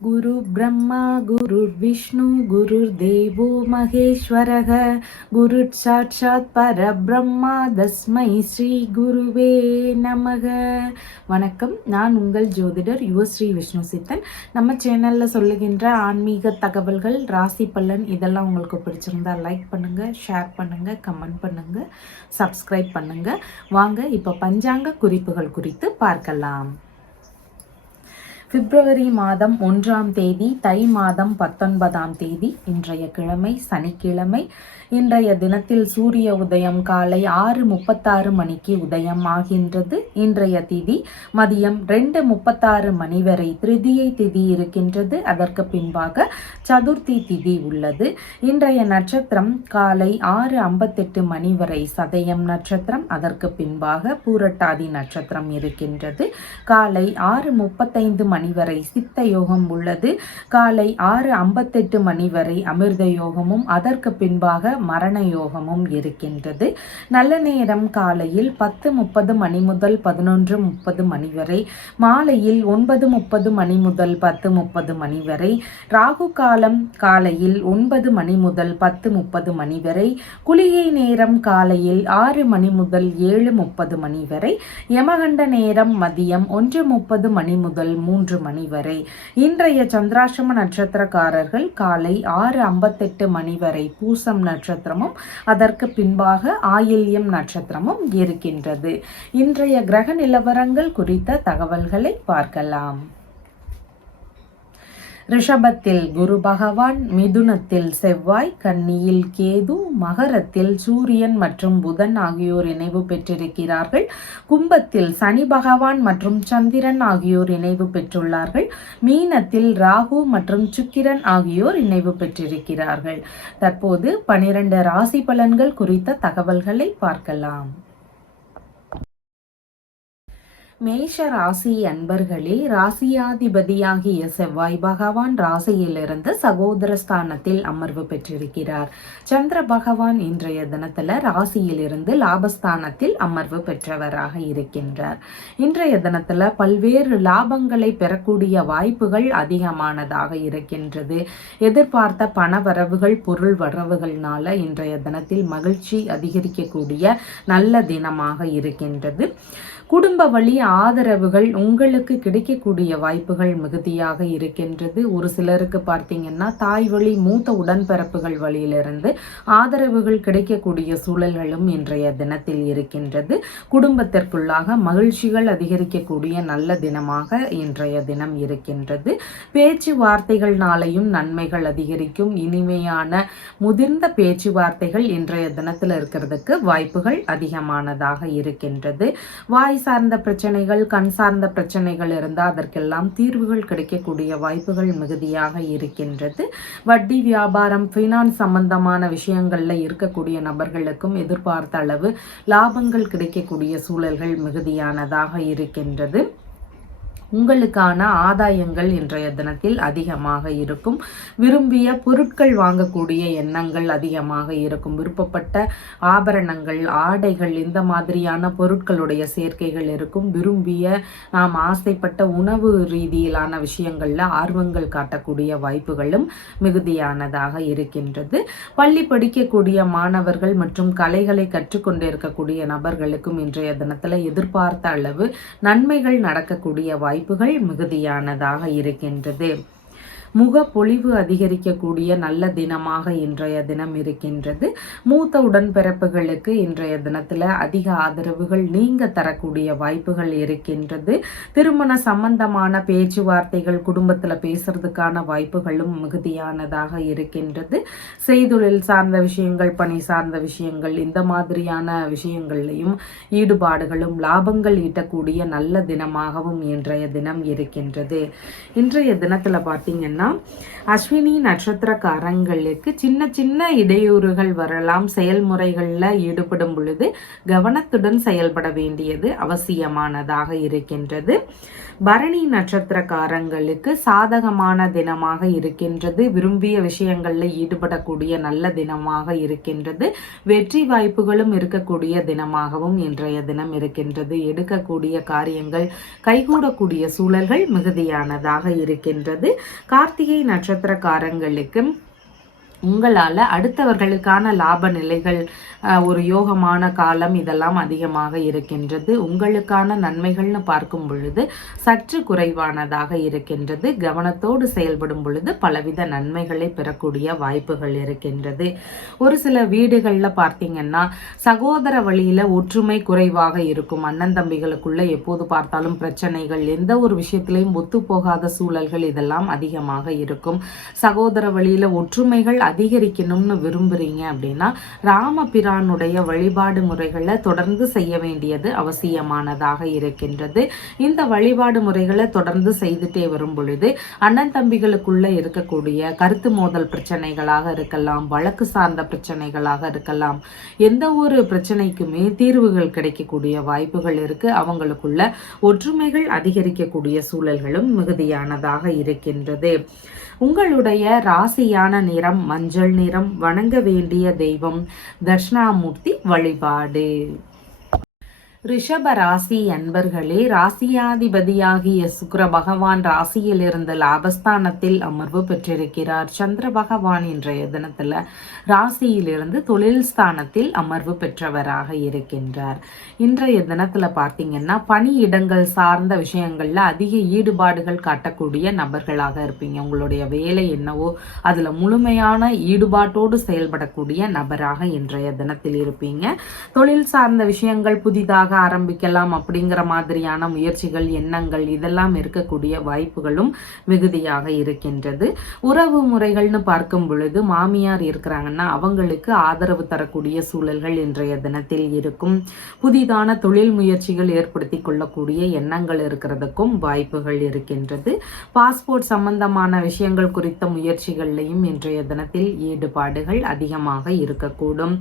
गुरु ब्रह्मा गुरुर्विष्णु गुरुर्देवो महेश्वरः गुरुः साक्षात् परब्रह्मा தஸ்மை ஸ்ரீ குருவே நமக. வணக்கம், நான் உங்கள் ஜோதிடர் யுவஸ்ரீ விஷ்ணு சித்தன். நம்ம சேனலில் சொல்லுகின்ற ஆன்மீக தகவல்கள், ராசி பலன் இதெல்லாம் உங்களுக்கு பிடிச்சிருந்தா லைக் பண்ணுங்கள், ஷேர் பண்ணுங்கள், கமெண்ட் பண்ணுங்கள், சப்ஸ்கிரைப் பண்ணுங்கள். வாங்க இப்போ பஞ்சாங்க குறிப்புகள் குறித்து பார்க்கலாம். பிப்ரவரி மாதம் 1ஆம் தேதி, தை மாதம் 19ஆம் தேதி, இன்றைய கிழமை சனிக்கிழமை. இன்றைய தினத்தில் சூரிய உதயம் காலை 6:36 மணிக்கு உதயம் ஆகின்றது. இன்றைய திதி மதியம் 2:36 மணி வரை திருதியை திதி இருக்கின்றது. அதற்கு பின்பாக சதுர்த்தி திதி உள்ளது. இன்றைய நட்சத்திரம் காலை 6:58 மணி வரை சதயம் நட்சத்திரம். அதற்கு பின்பாக பூரட்டாதி நட்சத்திரம் இருக்கின்றது. காலை 6:35 மணி வரை சித்த யோகம் உள்ளது. காலை 6:58 மணி வரை அமிர்த யோகமும் அதற்கு பின்பாக மரண யோகமும் இருக்கின்றது. நல்ல நேரம் காலையில் 10:30 மணி முதல் 11:30 மணி வரை, மாலையில் 9:30 மணி முதல் 10:30 மணி வரை, ராகு காலம் காலையில் 9 மணி முதல் 10:30 மணி வரை, குளிகை நேரம் காலையில் 6 மணி முதல் 7:30 மணி வரை, யமகண்ட நேரம் மதியம் 1:30 மணி முதல் 3 மணி வரை. இன்றைய சந்திராஷ்டம நட்சத்திரக்காரர்கள் காலை 6:58 மணி வரை பூசம் நட்சத்திரமும் அதற்கு பின்பாக ஆயில்யம் நட்சத்திரமும் இருக்கின்றது. இன்றைய கிரக நிலவரங்கள் குறித்த தகவல்களை பார்க்கலாம். ரிஷபத்தில் குரு பகவான், மிதுனத்தில் செவ்வாய், கன்னியில் கேது, மகரத்தில் சூரியன் மற்றும் புதன் ஆகியோர் இணைவு பெற்றிருக்கிறார்கள். கும்பத்தில் சனி பகவான் மற்றும் சந்திரன் ஆகியோர் இணைவு பெற்றுள்ளார்கள். மீனத்தில் ராகு மற்றும் சுக்கிரன் ஆகியோர் இணைவு பெற்றிருக்கிறார்கள். தற்போது 12 ராசி பலன்கள் குறித்த தகவல்களை பார்க்கலாம். மேஷ ராசி அன்பர்களே, ராசியாதிபதியாகிய செவ்வாய் பகவான் ராசியிலிருந்து சகோதர ஸ்தானத்தில் அமர்வு பெற்றிருக்கிறார். சந்திர பகவான் இன்றைய தினத்துல ராசியிலிருந்து லாபஸ்தானத்தில் அமர்வு பெற்றவராக இருக்கின்றார். இன்றைய தினத்துல பல்வேறு லாபங்களை பெறக்கூடிய வாய்ப்புகள் அதிகமானதாக இருக்கின்றது. எதிர்பார்த்த பண வரவுகள், பொருள் வரவுகள்னால இன்றைய தினத்தில் மகிழ்ச்சி அதிகரிக்கக்கூடிய நல்ல தினமாக இருக்கின்றது. குடும்ப வழி ஆதரவுகள் உங்களுக்கு கிடைக்கக்கூடிய வாய்ப்புகள் மிகுதியாக இருக்கின்றது. ஒரு சிலருக்கு பார்த்தீங்கன்னா தாய் வழி மூத்த உடன்பிறப்புகள் வழியிலிருந்து ஆதரவுகள் கிடைக்கக்கூடிய சூழல்களும் இன்றைய தினத்தில் இருக்கின்றது. குடும்பத்திற்குள்ளாக மகிழ்ச்சிகள் அதிகரிக்கக்கூடிய நல்ல தினமாக இன்றைய தினம் இருக்கின்றது. பேச்சுவார்த்தைகள்னாலையும் நன்மைகள் அதிகரிக்கும். இனிமையான முதிர்ந்த பேச்சுவார்த்தைகள் இன்றைய தினத்தில் இருக்கிறதுக்கு வாய்ப்புகள் அதிகமானதாக இருக்கின்றது. வாய் சார்ந்த பிரச்சனைகள், கண் சார்ந்த பிரச்சனைகள் இருந்தால் அதற்கெல்லாம் தீர்வுகள் கிடைக்கக்கூடிய வாய்ப்புகள் மிகுதியாக இருக்கின்றது. வட்டி வியாபாரம், ஃபைனான்ஸ் சம்பந்தமான விஷயங்கள்ல இருக்கக்கூடிய நபர்களுக்கும் எதிர்பார்த்த அளவு லாபங்கள் கிடைக்கக்கூடிய சூழல்கள் மிகுதியானதாக இருக்கின்றது. உங்களுக்கான ஆதாயங்கள் இன்றைய தினத்தில் அதிகமாக இருக்கும். விரும்பிய பொருட்கள் வாங்கக்கூடிய எண்ணங்கள் அதிகமாக இருக்கும். விருப்பப்பட்ட ஆபரணங்கள், ஆடைகள், இந்த மாதிரியான பொருட்களுடைய சேர்க்கைகள் இருக்கும். விரும்பிய நாம் ஆசைப்பட்ட உணவு ரீதியிலான விஷயங்கள்ல ஆர்வங்கள் காட்டக்கூடிய வாய்ப்புகளும் மிகுதியானதாக இருக்கின்றது. பள்ளி படிக்கக்கூடிய மாணவர்கள் மற்றும் கலைகளை கற்றுக்கொண்டு இருக்கக்கூடிய நபர்களுக்கும் இன்றைய தினத்துல எதிர்பார்த்த அளவு நன்மைகள் நடக்கக்கூடிய வாய்ப்புகள் மிகுதியானதாக இருக்கின்றது. முகப்பொழிவு அதிகரிக்கக்கூடிய நல்ல தினமாக இன்றைய தினம் இருக்கின்றது. மூத்த உடன்பிறப்புகளுக்கு இன்றைய தினத்துல அதிக ஆதரவுகள் நீங்க தரக்கூடிய வாய்ப்புகள் இருக்கின்றது. திருமண சம்பந்தமான பேச்சுவார்த்தைகள், குடும்பத்துல பேசுறதுக்கான வாய்ப்புகளும் மிகுதியானதாக இருக்கின்றது. செய்தொழில் சார்ந்த விஷயங்கள், பணி சார்ந்த விஷயங்கள், இந்த மாதிரியான விஷயங்கள்லையும் ஈடுபாடுகளும் லாபங்கள் ஈட்டக்கூடிய நல்ல தினமாகவும் இன்றைய தினம் இருக்கின்றது. இன்றைய தினத்துல பார்த்தீங்கன்னா பார்த்தீங்கன்னா அஸ்வினி நட்சத்திரக்காரங்களுக்கு சின்ன சின்ன இடையூறுகள் வரலாம். செயல்முறைகளில் ஈடுபடும் பொழுது கவனத்துடன் செயல்பட வேண்டியது அவசியமானதாக இருக்கின்றது. பரணி நட்சத்திரக்காரங்களுக்கு சாதகமான தினமாக இருக்கின்றது. விரும்பிய விஷயங்களில் ஈடுபடக்கூடிய நல்ல தினமாக இருக்கின்றது. வெற்றி வாய்ப்புகளும் இருக்கக்கூடிய தினமாகவும் இன்றைய தினம் இருக்கின்றது. எடுக்கக்கூடிய காரியங்கள் கைகூடக்கூடிய சூழல்கள் மிகுதியானதாக இருக்கின்றது. கார்த்திகை நட்சத்திரக்காரங்களுக்கு உங்களால் அடுத்தவர்களுக்கான லாப நிலைகள், ஒரு யோகமான காலம் இதெல்லாம் அதிகமாக இருக்கின்றது. உங்களுக்கான நன்மைகள்னு பார்க்கும் பொழுது சற்று குறைவானதாக இருக்கின்றது. கவனத்தோடு செயல்படும் பொழுது பலவித நன்மைகளை பெறக்கூடிய வாய்ப்புகள் இருக்கின்றது. ஒரு சில வீடுகளில் பார்த்தீங்கன்னா சகோதர வழியில் ஒற்றுமை குறைவாக இருக்கும். அண்ணன் தம்பிகளுக்குள்ள எப்போது பார்த்தாலும் பிரச்சனைகள், எந்த ஒரு விஷயத்திலையும் ஒத்துப்போகாத சூழல்கள் இதெல்லாம் அதிகமாக இருக்கும். சகோதர வழியில் ஒற்றுமைகள் அதிகரிக்கணும்னு விரும்புறீங்க அப்படின்னா ராமபிரானுடைய வழிபாடு முறைகளை தொடர்ந்து செய்ய வேண்டியது அவசியமானதாக இருக்கின்றது. இந்த வழிபாடு முறைகளை தொடர்ந்து செய்துட்டே வரும் பொழுது அண்ணன் தம்பிகளுக்குள்ள இருக்கக்கூடிய கருத்து மோதல் பிரச்சனைகளாக இருக்கலாம், வழக்கு சார்ந்த பிரச்சனைகளாக இருக்கலாம், எந்த ஒரு பிரச்சனைக்குமே தீர்வுகள் கிடைக்கக்கூடிய வாய்ப்புகள் இருக்கு. அவங்களுக்குள்ள ஒற்றுமைகள் அதிகரிக்கக்கூடிய சூழல்களும் மிகுதியானதாக இருக்கின்றது. உங்களுடைய ராசியான நிறம் மஞ்சள் நிறம். வணங்க வேண்டிய தெய்வம் தட்சிணாமூர்த்தி வழிபாடு. ரிஷப ராசி அன்பர்களே, ராசியாதிபதியாகிய சுக்கிர பகவான் ராசியிலிருந்து லாபஸ்தானத்தில் அமர்வு பெற்றிருக்கிறார். சந்திர பகவான் இன்றைய தினத்துல ராசியிலிருந்து தொழில் ஸ்தானத்தில் அமர்வு பெற்றவராக இருக்கின்றார். இன்றைய தினத்துல பார்த்தீங்கன்னா பணியிடங்கள் சார்ந்த விஷயங்கள்ல அதிக ஈடுபாடுகள் காட்டக்கூடிய நபர்களாக இருப்பீங்க. உங்களுடைய வேலை என்னவோ அதுல முழுமையான ஈடுபாட்டோடு செயல்படக்கூடிய நபராக இன்றைய தினத்தில் இருப்பீங்க. தொழில் சார்ந்த விஷயங்கள் புதிதாக ஆரம்பிக்கலாம் அப்படிங்கிற மாதிரியான முயற்சிகள், எண்ணங்கள் இதெல்லாம் இருக்கக்கூடிய வாய்ப்புகளும் மிகுதியாக இருக்கின்றது. உறவு முறைகள்னு பார்க்கும் பொழுது மாமியார் இருக்கிறாங்கன்னா அவங்களுக்கு ஆதரவு தரக்கூடிய சூழல்கள் இன்றைய தினத்தில் இருக்கும். புதிதான தொழில் முயற்சிகள் ஏற்படுத்தி கொள்ளக்கூடிய எண்ணங்கள் இருக்கிறதுக்கும் வாய்ப்புகள் இருக்கின்றது. பாஸ்போர்ட் சம்பந்தமான விஷயங்கள் குறித்த முயற்சிகள்லையும் இன்றைய தினத்தில் ஈடுபாடுகள் அதிகமாக இருக்கக்கூடும்.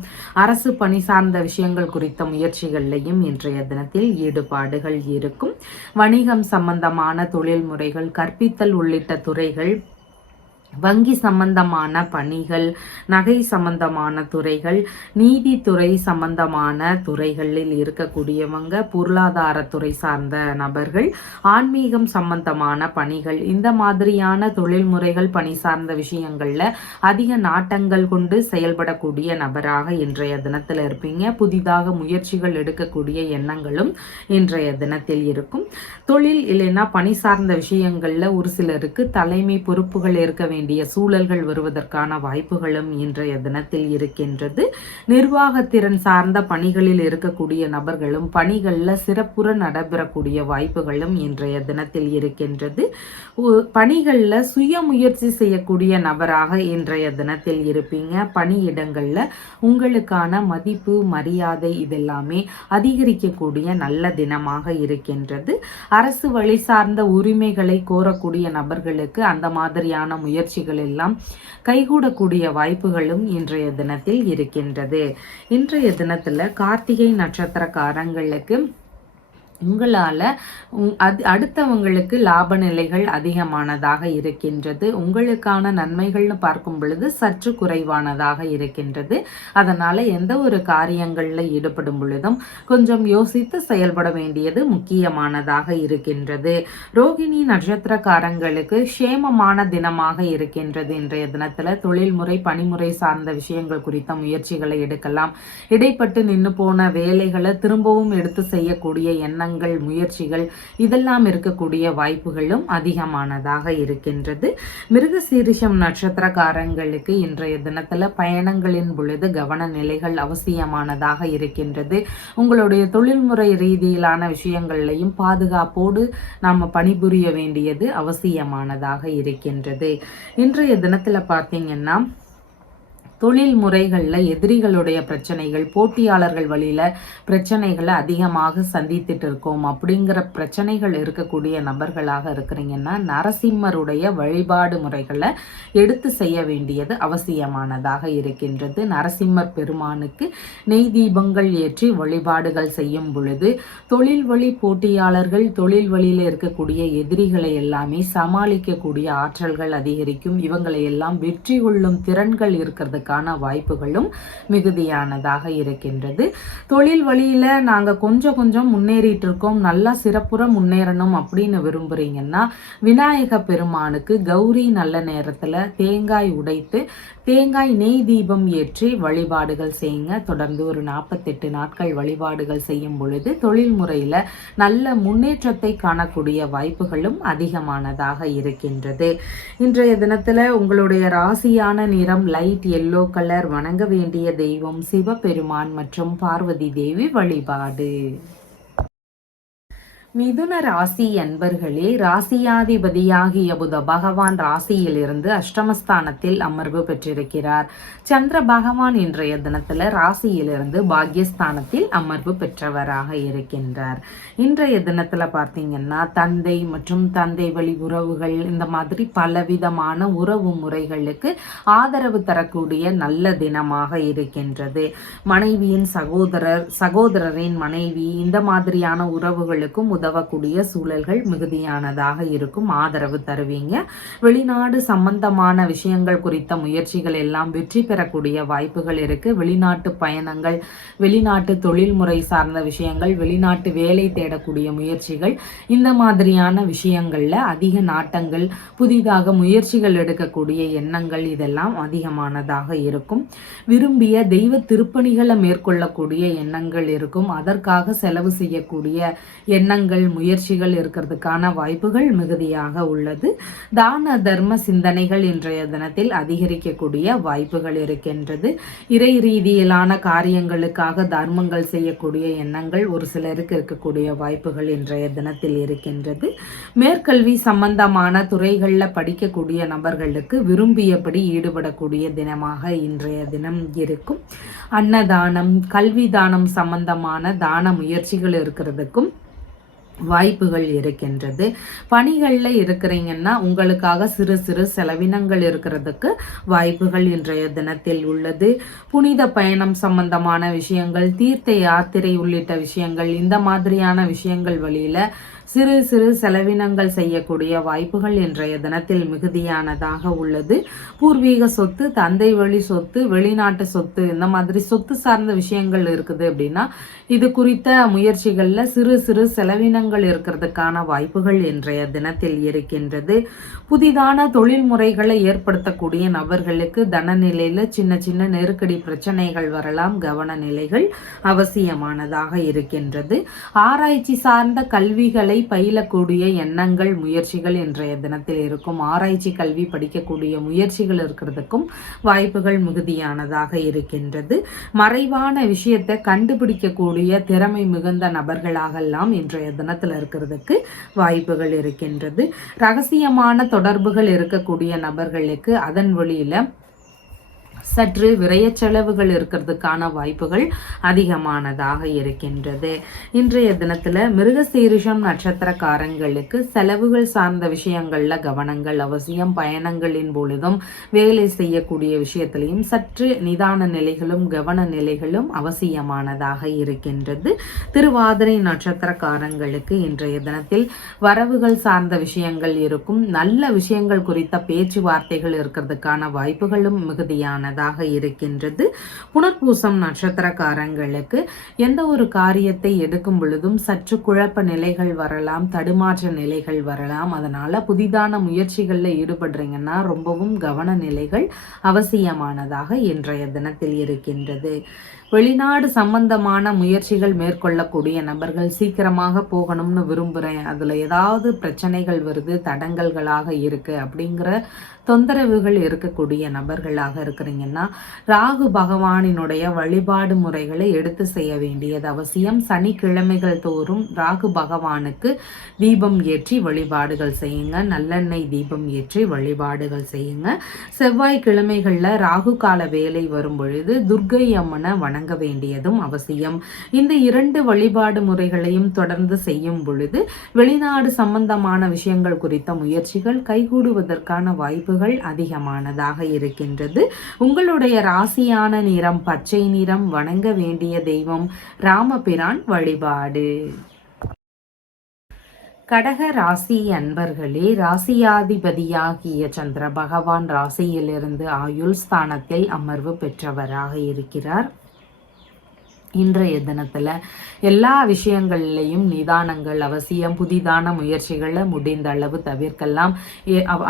அரசு பணி சார்ந்த விஷயங்கள் குறித்த முயற்சிகள்லையும் இன்றைய தினத்தில் ஈடுபாடுகள் இருக்கும். வணிகம் சம்பந்தமான தொழில் முறைகள், கற்பித்தல் உள்ளிட்ட துறைகள், வங்கி சம்பந்தமான பணிகள், நகை சம்பந்தமான துறைகள், நீதித்துறை சம்பந்தமான துறைகளில் இருக்கக்கூடியவங்க, பொருளாதாரத்துறை சார்ந்த நபர்கள், ஆன்மீகம் சம்பந்தமான பணிகள், இந்த மாதிரியான தொழில் முறைகள் பணி சார்ந்த விஷயங்கள்ல அதிக நாட்டங்கள் கொண்டு செயல்படக்கூடிய நபராக இன்றைய தினத்தில் இருப்பீங்க. புதிதாக முயற்சிகள் எடுக்கக்கூடிய எண்ணங்களும் இன்றைய தினத்தில் இருக்கும். தொழில் இல்லைன்னா பணி சார்ந்த விஷயங்கள்ல ஒரு சிலருக்கு தலைமை பொறுப்புகள் இருக்க வேண்டிய சூழல்கள் வருவதற்கான வாய்ப்புகளும் இன்றைய தினத்தில் இருக்கின்றது. நிர்வாகத்திறன் சார்ந்த பணிகளில் இருக்கக்கூடிய நபர்களும் பணிகள்ல சிறப்புற நடைபெறக்கூடிய வாய்ப்புகளும் இன்றைய தினத்தில் இருக்கின்றது. பணிகள்ல சுய முயற்சி செய்யக்கூடிய நபராக இன்றைய தினத்தில் இருப்பீங்க. பணியிடங்கள்ல உங்களுக்கான மதிப்பு, மரியாதை இதெல்லாமே அதிகரிக்கக்கூடிய நல்ல தினமாக இருக்கின்றது. அரசு வழி சார்ந்த உரிமைகளை கோரக்கூடிய நபர்களுக்கு அந்த மாதிரியான முயற்சிகள் எல்லாம் கைகூடக்கூடிய வாய்ப்புகளும் இன்றைய தினத்தில் இருக்கின்றது. இன்றைய தினத்துல கார்த்திகை நட்சத்திரக்காரங்களுக்கு உங்களால் அடுத்தவங்களுக்கு லாப நிலைகள் அதிகமானதாக இருக்கின்றது. உங்களுக்கான நன்மைகள்னு பார்க்கும் பொழுது சற்று குறைவானதாக இருக்கின்றது. அதனால் எந்த ஒரு காரியங்களில் ஈடுபடும் பொழுதும் கொஞ்சம் யோசித்து செயல்பட வேண்டியது முக்கியமானதாக இருக்கின்றது. ரோகிணி நட்சத்திரக்காரங்களுக்கு சேமமான தினமாக இருக்கின்றது. இன்றைய தினத்தில் தொழில்முறை, பணிமுறை சார்ந்த விஷயங்கள் குறித்த முயற்சிகளை எடுக்கலாம். இடைப்பட்டு நின்று போன வேலைகளை திரும்பவும் எடுத்து செய்யக்கூடிய எண்ணங்கள், முயற்சிகள் இதெல்லாம் இருக்கக்கூடிய வாய்ப்புகளும் அதிகமானதாக இருக்கின்றது. மிருகசீரிஷம் நட்சத்திரக்காரங்களுக்கு இன்றைய தினத்துல பயணங்களின் பொழுது கவன நிலைகள் அவசியமானதாக இருக்கின்றது. உங்களுடைய தொழில்முறை ரீதியிலான விஷயங்களையும் பாதுகாப்போடு நாம் பணிபுரிய வேண்டியது அவசியமானதாக இருக்கின்றது. இன்றைய தினத்துல பார்த்தீங்கன்னா தொழில் முறைகளில் எதிரிகளுடைய பிரச்சனைகள், போட்டியாளர்கள் வழியில் பிரச்சனைகளை அதிகமாக சந்தித்துட்டு இருக்கோம் அப்படிங்கிற பிரச்சனைகள் இருக்கக்கூடிய நபர்களாக இருக்கிறீங்கன்னா நரசிம்மருடைய வழிபாடு முறைகளை எடுத்து செய்ய வேண்டியது அவசியமானதாக இருக்கின்றது. நரசிம்மர் பெருமானுக்கு நெய் தீபங்கள் ஏற்றி வழிபாடுகள் செய்யும் பொழுது தொழில் வழி போட்டியாளர்கள், தொழில் வழியில் இருக்கக்கூடிய எதிரிகளை எல்லாமே சமாளிக்கக்கூடிய ஆற்றல்கள் அதிகரிக்கும். இவங்களை எல்லாம் வெற்றி கொள்ளும் திறன்கள் இருக்கிறதுக்கான வாய்ப்புகளும் மிகுதியானதாக இருக்கின்றது. தொழில் வழியில நாங்க கொஞ்சம் முன்னேறிட்டு இருக்கோம், நல்லா சிறப்புற முன்னேறணும் அப்படின்னு விரும்புறீங்கன்னா விநாயக பெருமானுக்கு கௌரி நல்ல நேரத்துல தேங்காய் உடைத்து தேங்காய் நெய் தீபம் ஏற்றி வழிபாடுகள் செய்யுங்க. தொடர்ந்து ஒரு 48 நாட்கள் வழிபாடுகள் செய்யும் பொழுது தொழில் முறையில நல்ல முன்னேற்றத்தை காணக்கூடிய வாய்ப்புகளும் அதிகமானதாக இருக்கின்றது. இன்றைய தினத்துல உங்களுடைய ராசியான நிறம் லைட் எல்லோ கலர். வணங்க வேண்டிய தெய்வம் சிவபெருமான் மற்றும் பார்வதி தேவி வழிபாடு. மிதுன ராசி அன்பர்களே, ராசியாதிபதியாகிய புத பகவான் ராசியிலிருந்து அஷ்டமஸ்தானத்தில் அமர்வு பெற்றிருக்கிறார். சந்திர பகவான் இன்றைய தினத்துல ராசியிலிருந்து பாக்யஸ்தானத்தில் அமர்வு பெற்றவராக இருக்கின்றார். இன்றைய தினத்துல பார்த்தீங்கன்னா தந்தை மற்றும் தந்தை வழி உறவுகள், இந்த மாதிரி பலவிதமான உறவு முறைகளுக்கு ஆதரவு தரக்கூடிய நல்ல தினமாக இருக்கின்றது. மனைவியின் சகோதரரின் மனைவி, இந்த மாதிரியான உறவுகளுக்கும் உதவக்கூடிய சூழல்கள் மிகுதியானதாக இருக்கும். ஆதரவு தருவீங்க. வெளிநாடு சம்பந்தமான விஷயங்கள் குறித்த முயற்சிகள் எல்லாம் வெற்றி பெறக்கூடிய வாய்ப்புகள் இருக்கு. வெளிநாட்டு பயணங்கள், வெளிநாட்டு தொழில்முறை சார்ந்த விஷயங்கள், வெளிநாட்டு வேலை தேடக்கூடிய முயற்சிகள், இந்த மாதிரியான விஷயங்கள்ல அதிக நாட்டங்கள், புதிதாக முயற்சிகள் எடுக்கக்கூடிய எண்ணங்கள் இதெல்லாம் அதிகமானதாக இருக்கும். விரும்பிய தெய்வ திருப்பணிகளை மேற்கொள்ளக்கூடிய எண்ணங்கள் இருக்கும். அதற்காக செலவு செய்யக்கூடிய எண்ணங்கள், முயற்சிகள் இருக்கிறதுக்கான வாய்ப்புகள் மிகுதியாக உள்ளது. தான தர்ம சிந்தனைகள் இன்றைய தினத்தில் அதிகரிக்கக்கூடிய வாய்ப்புகள் இருக்கின்றது. இறை ரீதியிலான காரியங்களுக்காக தர்மங்கள் செய்யக்கூடிய எண்ணங்கள் ஒரு சிலருக்கு இருக்கக்கூடிய வாய்ப்புகள் இன்றைய தினத்தில் இருக்கின்றது. மேற்கல்வி சம்பந்தமான துறைகளில் படிக்கக்கூடிய நபர்களுக்கு விரும்பியபடி ஈடுபடக்கூடிய தினமாக இன்றைய தினம் இருக்கும். அன்னதானம், கல்வி தானம் சம்பந்தமான தான முயற்சிகள் இருக்கிறதுக்கும் வாய்ப்புகள் இருக்கின்றது. பணிகளில் இருக்கிறீங்கன்னா உங்களுக்காக சிறு சிறு செலவினங்கள் இருக்கிறதுக்கு வாய்ப்புகள் இன்றைய தினத்தில் உள்ளது. புனித பயணம் சம்பந்தமான விஷயங்கள், தீர்த்த யாத்திரை உள்ளிட்ட விஷயங்கள், இந்த மாதிரியான விஷயங்கள் வழியில சிறு சிறு செலவினங்கள் செய்யக்கூடிய வாய்ப்புகள் இன்றைய தினத்தில் மிகுதியானதாக உள்ளது. பூர்வீக சொத்து, தந்தை வழி சொத்து, வெளிநாட்டு சொத்து, இந்த மாதிரி சொத்து சார்ந்த விஷயங்கள் இருக்குது அப்படின்னா இது குறித்த முயற்சிகளில் சிறு சிறு செலவினங்கள் இருக்கிறதுக்கான வாய்ப்புகள் இன்றைய தினத்தில் இருக்கின்றது. புதிதான தொழில் முறைகளை ஏற்படுத்தக்கூடிய நபர்களுக்கு தன நிலையில சின்ன சின்ன நெருக்கடி பிரச்சனைகள் வரலாம். கவன நிலைகள் அவசியமானதாக இருக்கின்றது. ஆராய்ச்சி சார்ந்த கல்விகளை பயிலக்கூடிய எண்ணங்கள், முயற்சிகள் இன்றைய தினத்தில் இருக்கும். ஆராய்ச்சி கல்வி படிக்கக்கூடிய முயற்சிகள் இருக்கிறதுக்கும் வாய்ப்புகள் மிகுதியானதாக இருக்கின்றது. மறைவான விஷயத்தை கண்டுபிடிக்கக்கூடிய திறமை மிகுந்த நபர்களாகலாம் இன்றைய தினத்தில் இருக்கிறதுக்கு வாய்ப்புகள் இருக்கின்றது. ரகசியமான தொடர்புகள் இருக்கக்கூடிய நபர்களுக்கு அதன் வழியில சற்று விரய செலவுகள் இருக்கிறதுக்கான வாய்ப்புகள் அதிகமானதாக இருக்கின்றது. இன்றைய தினத்துல மிருகசீரிஷம் நட்சத்திரக்காரங்களுக்கு செலவுகள் சார்ந்த விஷயங்கள்ல கவனங்கள் அவசியம். பயணங்களின் பொழுதும் வேலை செய்யக்கூடிய விஷயத்திலையும் சற்று நிதான நிலைகளும் கவன நிலைகளும் அவசியமானதாக இருக்கின்றது. திருவாதிரை நட்சத்திரக்காரங்களுக்கு இன்றைய தினத்தில் வரவுகள் சார்ந்த விஷயங்கள் இருக்கும். நல்ல விஷயங்கள் குறித்த பேச்சுவார்த்தைகள் இருக்கிறதுக்கான வாய்ப்புகளும் மிகுதியானதாக இருக்கின்றது. புனர்பூசம் நட்சத்திரக்காரங்களுக்கு எந்த ஒரு காரியத்தை எடுக்கும் பொழுதும் சற்று குழப்ப நிலைகள் வரலாம், தடுமாற்ற நிலைகள் வரலாம். அதனால புதிதான முயற்சிகளில் ஈடுபடுறீங்கன்னா ரொம்பவும் கவன நிலைகள் அவசியமானதாக இன்றைய தினத்தில் இருக்கின்றது. வெளிநாடு சம்பந்தமான முயற்சிகள் மேற்கொள்ளக்கூடிய நபர்கள் சீக்கிரமாக போகணும்னு விரும்புகிறேன், அதில் ஏதாவது பிரச்சனைகள் வருது, தடங்கல்களாக இருக்கு அப்படிங்கிற தொந்தரவுகள் இருக்கக்கூடிய நபர்களாக இருக்கிறீங்க இருக்கிறீங்கன்னா ராகு பகவானினுடைய வழிபாடு முறைகளை எடுத்து செய்ய வேண்டியது அவசியம். சனிக்கிழமைகள் தோறும் ராகு பகவானுக்கு தீபம் ஏற்றி வழிபாடுகள் செய்யுங்க. நல்லெண்ணெய் தீபம் ஏற்றி வழிபாடுகள் செய்யுங்க. செவ்வாய்க்கிழமைகளில் ராகு கால வேலை வரும் பொழுது துர்க்கை அம்மனை வணங்க வேண்டியதும் அவசியம். இந்த 2 வழிபாடு முறைகளையும் தொடர்ந்து செய்யும் பொழுது வெளிநாடு சம்பந்தமான விஷயங்கள் குறித்த முயற்சிகள் கைகூடுவதற்கான வாய்ப்புகள் அதிகமானதாக இருக்கின்றது. உங்களுடைய ராசியான நிறம் பச்சை நிறம். வணங்க வேண்டிய தெய்வம் ராமபிரான் வழிபாடு. கடக ராசி அன்பர்களே, ராசியாதிபதியாகிய சந்திர பகவான் ராசியிலிருந்து ஆயுள் ஸ்தானத்தில் அமர்வு பெற்றவராக இருக்கிறார். இன்றைய தினத்தில் எல்லா விஷயங்கள்லையும் நிதானங்கள் அவசியம். புதிதான முயற்சிகளை முடிந்த அளவு தவிர்க்கலாம்.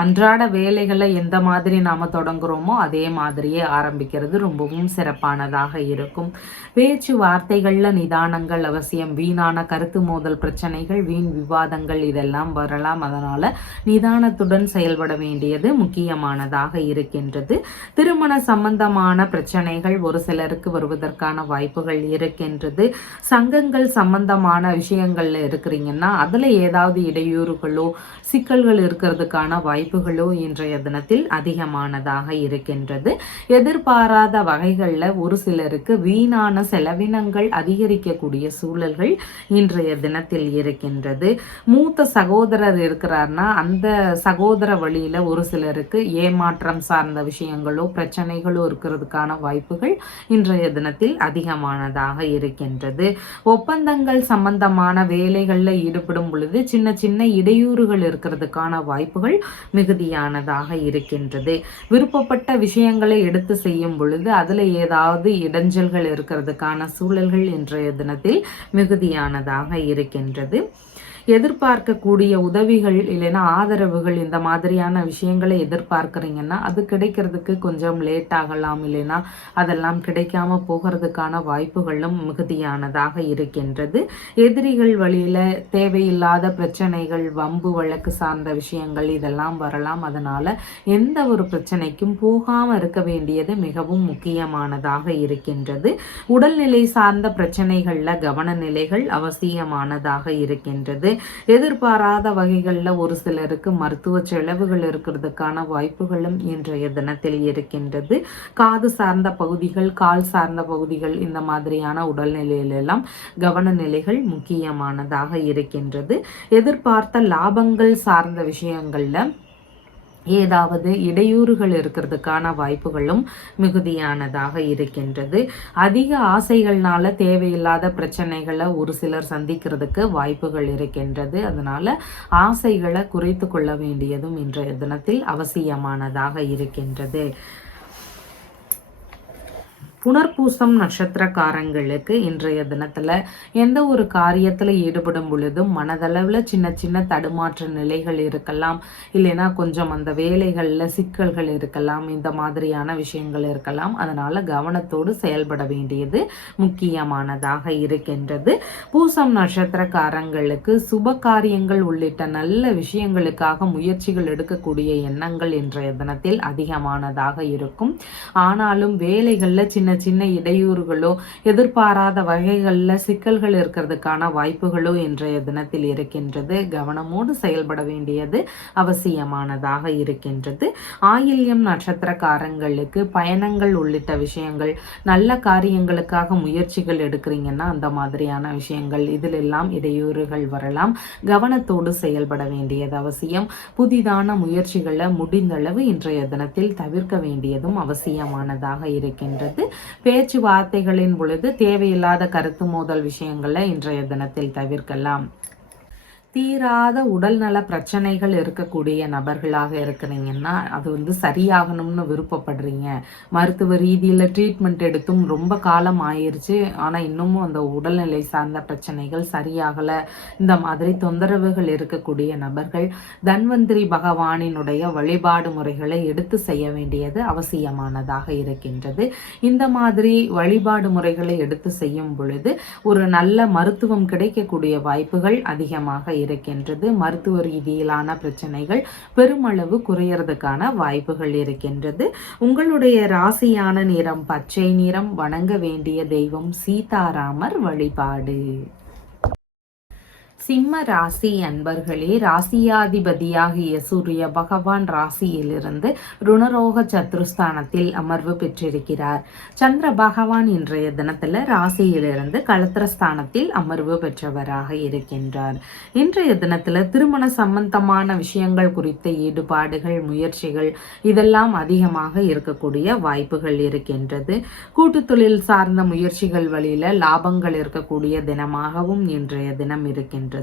அன்றாட வேலைகளை எந்த மாதிரி நாம் தொடங்குகிறோமோ அதே மாதிரியே ஆரம்பிக்கிறது ரொம்பவும் சிறப்பானதாக இருக்கும். பேச்சுவார்த்தைகளில் நிதானங்கள் அவசியம். வீணான கருத்து மோதல் பிரச்சனைகள், வீண் விவாதங்கள் இதெல்லாம் வரலாம். அதனால் நிதானத்துடன் செயல்பட வேண்டியது முக்கியமானதாக இருக்கின்றது. திருமண சம்பந்தமான பிரச்சனைகள் ஒரு சிலருக்கு வருவதற்கான வாய்ப்புகள் இருக்கின்றது. சங்கங்கள் சம்பந்தமான விஷயங்கள்ல இருக்கிறீங்கன்னா அதுல ஏதாவது இடையூறுகளோ சிக்கல்கள் இருக்கிறதுக்கான வாய்ப்புகளோ இன்றைய தினத்தில் அதிகமானதாக இருக்கின்றது. எதிர்பாராத வகைகளில் ஒரு சிலருக்கு வீணான செலவினங்கள் அதிகரிக்கக்கூடிய சூழல்கள் இன்றைய தினத்தில் இருக்கின்றது. மூத்த சகோதரர் இருக்கிறார்னா அந்த சகோதர வழியில ஒரு சிலருக்கு ஏமாற்றம் சார்ந்த விஷயங்களோ பிரச்சனைகளோ இருக்கிறதுக்கான வாய்ப்புகள் இன்றைய தினத்தில் அதிகமானதாக இருக்கின்றது. ஒப்பந்தங்கள் சம்பந்தமான வேலைகளில் ஈடுபடும் பொழுது சின்ன சின்ன இடையூறுகள் இருக்கிறதுக்கான வாய்ப்புகள் மிகுதியானதாக இருக்கின்றது. விருப்பப்பட்ட விஷயங்களை எடுத்து செய்யும் பொழுது அதுல ஏதாவது இடைஞ்சல்கள் இருக்கிறதுக்கான சூழல்கள் இன்றைய தினத்தில் மிகுதியானதாக இருக்கின்றது. எதிர்பார்க்கக்கூடிய உதவிகள் இல்லைன்னா ஆதரவுகள் இந்த மாதிரியான விஷயங்களை எதிர்பார்க்குறீங்கன்னா அது கிடைக்கிறதுக்கு கொஞ்சம் லேட் ஆகலாம். இல்லைன்னா அதெல்லாம் கிடைக்காம போகிறதுக்கான வாய்ப்புகளும் மிகுதியானதாக இருக்கின்றது. எதிரிகள் வழியில தேவையில்லாத பிரச்சனைகள், வம்பு வழக்கு சார்ந்த விஷயங்கள் இதெல்லாம் வரலாம். அதனால எந்த ஒரு பிரச்சனைக்கும் போகாம இருக்க வேண்டியது மிகவும் முக்கியமானதாக இருக்கின்றது. உடல்நிலை சார்ந்த பிரச்சனைகள்ல கவன நிலைகள் அவசியமானதாக இருக்கின்றது. எதிர்பாராத வகைகளில் ஒரு சிலருக்கு மருத்துவ செலவுகள் இருக்கிறதுக்கான வாய்ப்புகளும் இன்றைய தினத்தில் இருக்கின்றது. காது சார்ந்த பகுதிகள், கால் சார்ந்த பகுதிகள் இந்த மாதிரியான உடல்நிலையிலெல்லாம் கவன நிலைகள் முக்கியமானதாக இருக்கின்றது. எதிர்பார்த்த லாபங்கள் சார்ந்த விஷயங்கள்ல ஏதாவது இடையூறுகள் இருக்கிறதுக்கான வாய்ப்புகளும் மிகுதியானதாக இருக்கின்றது. அதிக ஆசைகள்னால தேவையில்லாத பிரச்சனைகளை ஒரு சிலர் சந்திக்கிறதுக்கு வாய்ப்புகள் இருக்கின்றது. அதனால ஆசைகளை குறைத்து கொள்ள வேண்டியதும் இன்றைய தினத்தில் அவசியமானதாக இருக்கின்றது. புனர்பூசம் நட்சத்திரக்காரங்களுக்கு இன்றைய தினத்தில் எந்த ஒரு காரியத்தில் ஈடுபடும் பொழுதும் மனதளவில் சின்ன சின்ன தடுமாற்ற நிலைகள் இருக்கலாம். இல்லைன்னா கொஞ்சம் அந்த வேலைகளில் சிக்கல்கள் இருக்கலாம். இந்த மாதிரியான விஷயங்கள் இருக்கலாம். அதனால் கவனத்தோடு செயல்பட வேண்டியது முக்கியமானதாக இருக்கின்றது. பூசம் நட்சத்திரக்காரங்களுக்கு சுப காரியங்கள் உள்ளிட்ட நல்ல விஷயங்களுக்காக முயற்சிகள் எடுக்கக்கூடிய எண்ணங்கள் இன்றைய தினத்தில் அதிகமானதாக இருக்கும். ஆனாலும் வேலைகளில் சின்ன சின்ன இடையூறுகளோ எதிர்பாராத வகைகளில் சிக்கல்கள் இருக்கிறதுக்கான வாய்ப்புகளோ இன்றைய தினத்தில் இருக்கின்றது. கவனமோடு செயல்பட வேண்டியது அவசியமானதாக இருக்கின்றது. ஆயில்யம் நட்சத்திரக்காரங்களுக்கு பயணங்கள் உள்ளிட்ட விஷயங்கள், நல்ல காரியங்களுக்காக முயற்சிகள் எடுக்கிறீங்கன்னா அந்த மாதிரியான விஷயங்கள் இதிலெல்லாம் இடையூறுகள் வரலாம். கவனத்தோடு செயல்பட வேண்டியது அவசியம். புதிதான முயற்சிகளை முடிந்தளவு இன்றைய தினத்தில் தவிர்க்க வேண்டியதும் அவசியமானதாக இருக்கின்றது. பேச்சுவார்த்தைகளின் பொழுது தேவையில்லாத கருத்து மோதல் விஷயங்களை இன்றைய தினத்தில் தவிர்க்கலாம். தீராத உடல்நல பிரச்சனைகள் இருக்கக்கூடிய நபர்களாக இருக்கிறீங்கன்னா அது சரியாகணும்னு விருப்பப்படுறீங்க. மருத்துவ ரீதியில் ட்ரீட்மெண்ட் எடுத்தும் ரொம்ப காலம் ஆயிடுச்சு, ஆனால் இன்னமும் அந்த உடல்நிலை சார்ந்த பிரச்சனைகள் சரியாகலை. இந்த மாதிரி தொந்தரவுகள் இருக்கக்கூடிய நபர்கள் தன்வந்திரி பகவானினுடைய வழிபாடு முறைகளை எடுத்து செய்ய வேண்டியது அவசியமானதாக இருக்கின்றது. இந்த மாதிரி வழிபாடு முறைகளை எடுத்து செய்யும் பொழுது ஒரு நல்ல மருத்துவம் கிடைக்கக்கூடிய வாய்ப்புகள் அதிகமாக இருக்கின்றது. மருத்துவ ரீதியிலான பிரச்சனைகள் பெருமளவு குறையறதுக்கான வாய்ப்புகள் இருக்கின்றது. உங்களுடைய ராசியான நிறம் பச்சை நிறம். வணங்க வேண்டிய தெய்வம் சீதாராமர் வழிபாடு. சிம்ம ராசி அன்பர்களே, ராசியாதிபதியாகிய சூரிய பகவான் ராசியிலிருந்து ருணரோக சத்ருஸ்தானத்தில் அமர்வு பெற்றிருக்கிறார். சந்திர பகவான் இன்றைய தினத்துல ராசியிலிருந்து களத்திரஸ்தானத்தில் அமர்வு பெற்றவராக இருக்கின்றார். இன்றைய தினத்துல திருமண சம்பந்தமான விஷயங்கள் குறித்த ஈடுபாடுகள், முயற்சிகள் இதெல்லாம் அதிகமாக இருக்கக்கூடிய வாய்ப்புகள் இருக்கின்றது. கூட்டு தொழில் சார்ந்த முயற்சிகள் வழியில லாபங்கள் இருக்கக்கூடிய தினமாகவும் இன்றைய தினம் இருக்கின்றது.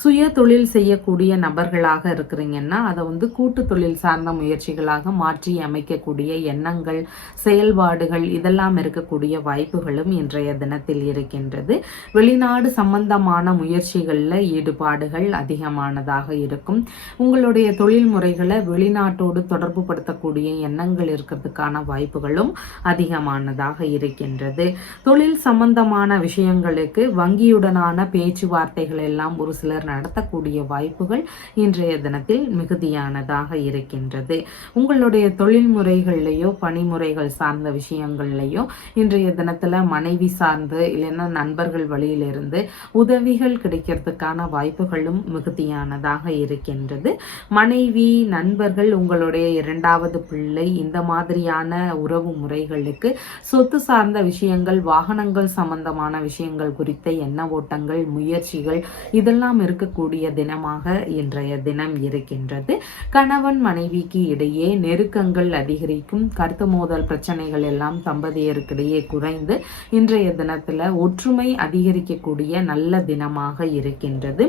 சுய தொழில் செய்யக்கூடிய நபர்களாக இருக்கிறீங்கன்னா அதை கூட்டு தொழில் சார்ந்த முயற்சிகளாக மாற்றி அமைக்கக்கூடிய எண்ணங்கள், செயல்பாடுகள் இதெல்லாம் இருக்கக்கூடிய வாய்ப்புகளும் இன்றைய தினத்தில் இருக்கின்றது. வெளிநாடு சம்பந்தமான முயற்சிகளில் ஈடுபாடுகள் அதிகமானதாக இருக்கும். உங்களுடைய தொழில் முறைகளை வெளிநாட்டோடு தொடர்பு படுத்தக்கூடிய எண்ணங்கள் இருக்கிறதுக்கான வாய்ப்புகளும் அதிகமானதாக இருக்கின்றது. தொழில் சம்பந்தமான விஷயங்களுக்கு வங்கியுடனான பேச்சுவார்த்தைகள் எல்லாம் ஒரு சிலர் நடத்தக்கூடிய வாய்ப்புகள் இன்றைய தினத்தில் மிகுதியானதாக இருக்கின்றது. உங்களுடைய தொழில் முறைகள்லையோ பணிமுறைகள் சார்ந்த விஷயங்கள்லையோ இன்றைய தினத்துல மனைவி சார்ந்து இல்லைன்னா நண்பர்கள் வழியிலிருந்து உதவிகள் கிடைக்கிறதுக்கான வாய்ப்புகளும் மிகுதியானதாக இருக்கின்றது. மனைவி, நண்பர்கள், உங்களுடைய இரண்டாவது பிள்ளை இந்த மாதிரியான உறவு முறைகளுக்கு சொத்து சார்ந்த விஷயங்கள், வாகனங்கள் சம்பந்தமான விஷயங்கள் குறித்த எண்ண ஓட்டங்கள், முயற்சிகள் இதெல்லாம் இருக்கக்கூடிய தினமாக இன்றைய தினம் இருக்கின்றது. கணவன் மனைவிக்கு இடையே நெருக்கங்கள் அதிகரிக்கும். கருத்து மோதல் பிரச்சனைகள் எல்லாம் தம்பதியருக்கிடையே குறைந்து இன்றைய தினத்துல ஒற்றுமை அதிகரிக்கக்கூடிய நல்ல தினமாக இருக்கின்றது.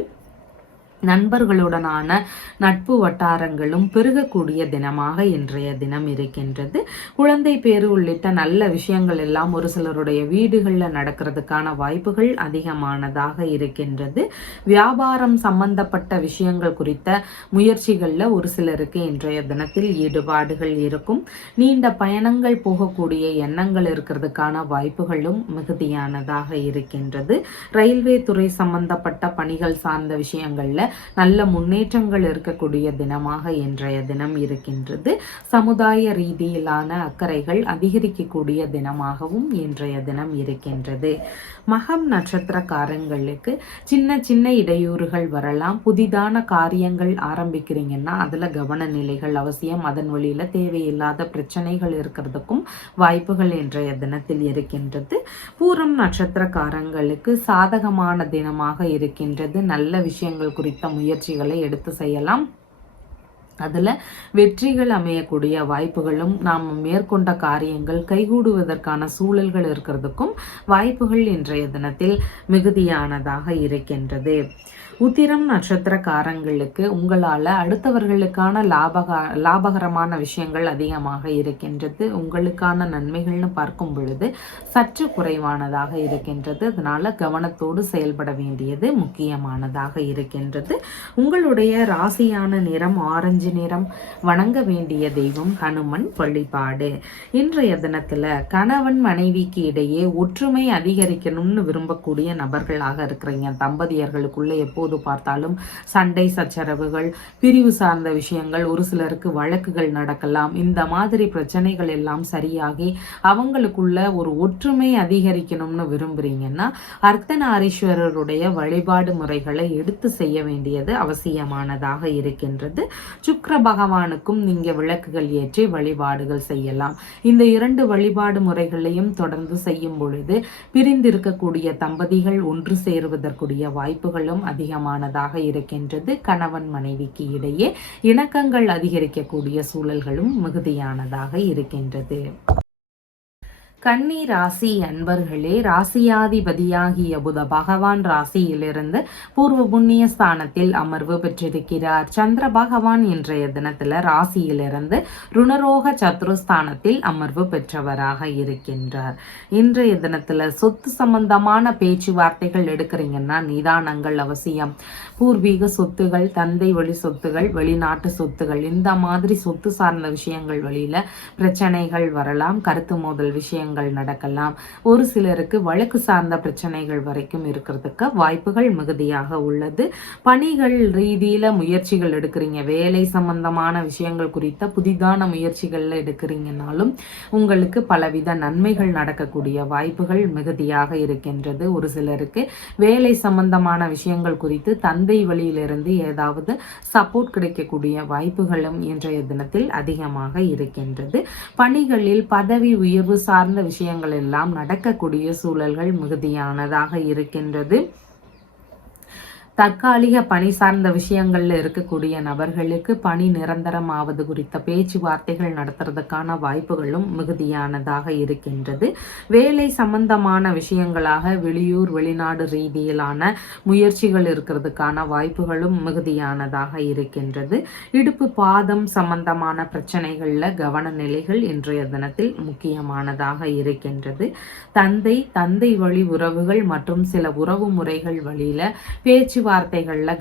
நண்பர்களுடனான நட்பு வட்டாரங்களும் பெருகக்கூடிய தினமாக இன்றைய தினம் இருக்கின்றது. குழந்தை பேறு உள்ளிட்ட நல்ல விஷயங்கள் எல்லாம் ஒரு சிலருடைய வீடுகளில் நடக்கிறதுக்கான வாய்ப்புகள் அதிகமானதாக இருக்கின்றது. வியாபாரம் சம்பந்தப்பட்ட விஷயங்கள் குறித்த முயற்சிகளில் ஒரு சிலருக்கு இன்றைய தினத்தில் ஈடுபாடுகள் இருக்கும். நீண்ட பயணங்கள் போகக்கூடிய எண்ணங்கள் இருக்கிறதுக்கான வாய்ப்புகளும் மிகுதியானதாக இருக்கின்றது. ரயில்வே துறை சம்பந்தப்பட்ட பணிகள் சார்ந்த விஷயங்கள்ல நல்ல முன்னேற்றங்கள் இருக்கக்கூடிய தினமாக இன்றைய தினம் இருக்கின்றது. சமுதாய ரீதியிலான அக்கறைகள் அதிகரிக்கக்கூடிய தினமாகவும் இன்றைய தினம் இருக்கின்றது. மகம் நட்சத்திரக்காரங்களுக்கு சின்ன சின்ன இடையூறுகள் வரலாம். புதிதான காரியங்கள் ஆரம்பிக்கிறீங்கன்னா அதுல கவன நிலைகள் அவசியம். அதன் வழியில தேவையில்லாத பிரச்சனைகள் இருக்கிறதுக்கும் வாய்ப்புகள் இன்றைய தினத்தில் இருக்கின்றது. பூரம் நட்சத்திரக்காரங்களுக்கு சாதகமான தினமாக இருக்கின்றது. நல்ல விஷயங்கள் குறித்த முயற்சிகளை எடுத்து செய்யலாம். அதில் வெற்றிகள் அமையக்கூடிய வாய்ப்புகளும் நாம் மேற்கொண்ட காரியங்கள் கைகூடுவதற்கான சூழல்கள் இருக்கிறதுக்கும் வாய்ப்புகள் இன்றைய தினத்தில் மிகுதியானதாக இருக்கின்றது. உத்திரம் நட்சத்திரக்காரங்களுக்கு உங்களால் அடுத்தவர்களுக்கான லாபகரமான விஷயங்கள் அதிகமாக இருக்கின்றது. உங்களுக்கான நன்மைகள்னு பார்க்கும் பொழுது சற்று குறைவானதாக இருக்கின்றது. அதனால கவனத்தோடு செயல்பட வேண்டியது முக்கியமானதாக இருக்கின்றது. உங்களுடைய ராசியான நிறம் ஆரஞ்சு நிறம். வணங்க வேண்டிய தெய்வம் ஹனுமன் வழிபாடு. இன்றைய தினத்துல கணவன் மனைவிக்கு இடையே ஒற்றுமை அதிகரிக்கணும்னு விரும்பக்கூடிய நபர்களாக இருக்கிறீங்க. தம்பதியர்களுக்குள்ள எப்போது பார்த்தாலும் சண்டை சச்சரவுகள், பிரிவு சார்ந்த விஷயங்கள், ஒரு சிலருக்கு வழக்குகள் நடக்கலாம். இந்த மாதிரி பிரச்சனைகள் எல்லாம் சரியாகி அவங்களுக்குள்ள ஒரு ஒற்றுமை அதிகரிக்கணும்னு விரும்புறீங்கன்னா அர்த்தநாரீஸ்வரருடைய வழிபாடு முறைகளை எடுத்து செய்ய வேண்டியது அவசியமானதாக இருக்கின்றது. சுக்கிர பகவானுக்கும் நீங்க விளக்குகள் ஏற்றி வழிபாடுகள் செய்யலாம். இந்த இரண்டு வழிபாடு முறைகளையும் தொடர்ந்து செய்யும் பொழுது பிரிந்திருக்கக்கூடிய தம்பதிகள் ஒன்று சேருவதற்குரிய வாய்ப்புகளும் அதிகமானதாக இருக்கின்றது. கணவன் மனைவிக்கு இடையே இணக்கங்கள் அதிகரிக்கக்கூடிய சூழல்களும் மிகுதியானதாக இருக்கின்றது. கன்னி ராசி அன்பர்களே, ராசியாதிபதியாகிய புத பகவான் ராசியிலிருந்து பூர்வ புண்ணிய ஸ்தானத்தில் அமர்வு பெற்றிருக்கிறார். சந்திர பகவான் இன்றைய தினத்துல ராசியிலிருந்து ருணரோக சத்ருஸ்தானத்தில் அமர்வு பெற்றவராக இருக்கின்றார். இன்றைய தினத்துல சொத்து சம்பந்தமான பேச்சுவார்த்தைகள் எடுக்கிறீங்கன்னா நிதானங்கள் அவசியம். பூர்வீக சொத்துகள், தந்தை வழி சொத்துகள், வெளிநாட்டு சொத்துகள் இந்த மாதிரி சொத்து சார்ந்த விஷயங்கள் வழியில பிரச்சனைகள் வரலாம். கருத்து மோதல் விஷயங்கள் விஷயங்கள் நடக்கலாம். ஒரு சிலருக்கு வழக்கு சார்ந்த பிரச்சனைகள் வரைக்கும் இருக்கிறதுக்கு வாய்ப்புகள் மிகுதியாக உள்ளது. பணிகள் ரீதியில முயற்சிகள் எடுக்கிறீங்க, வேலை சம்பந்தமான விஷயங்கள் குறித்த புதிதான முயற்சிகள்ல எடுக்கிறீங்கனாலும் உங்களுக்கு பலவித நன்மைகள் நடக்கக்கூடிய வாய்ப்புகள் மிகுதியாக இருக்கின்றது. ஒரு சிலருக்கு வேலை சம்பந்தமான விஷயங்கள் குறித்து தந்தை வழியிலிருந்து ஏதாவது சப்போர்ட் கிடைக்கக்கூடிய வாய்ப்புகளும் இன்றைய தினத்தில் அதிகமாக இருக்கின்றது. பணிகளில் பதவி உயர்வு சார்ந்த விஷயங்கள் எல்லாம் நடக்கக்கூடிய சூழல்கள் மிகுதியானதாக இருக்கின்றது. தற்காலிக பணி சார்ந்த விஷயங்கள்ல இருக்கக்கூடிய நபர்களுக்கு பணி நிரந்தரமாவது குறித்த பேச்சுவார்த்தைகள் நடத்துறதுக்கான வாய்ப்புகளும் மிகுதியானதாக இருக்கின்றது. வேலை சம்பந்தமான விஷயங்களாக வெளியூர் வெளிநாடு ரீதியிலான முயற்சிகள் இருக்கிறதுக்கான வாய்ப்புகளும் மிகுதியானதாக இருக்கின்றது. இடுப்பு பாதம் சம்பந்தமான பிரச்சனைகள்ல கவன நிலைகள் இன்றைய தினத்தில் முக்கியமானதாக இருக்கின்றது. தந்தை வழி உறவுகள் மற்றும் சில உறவு முறைகள் வழியில பேச்சுவார்த்தைகள்ல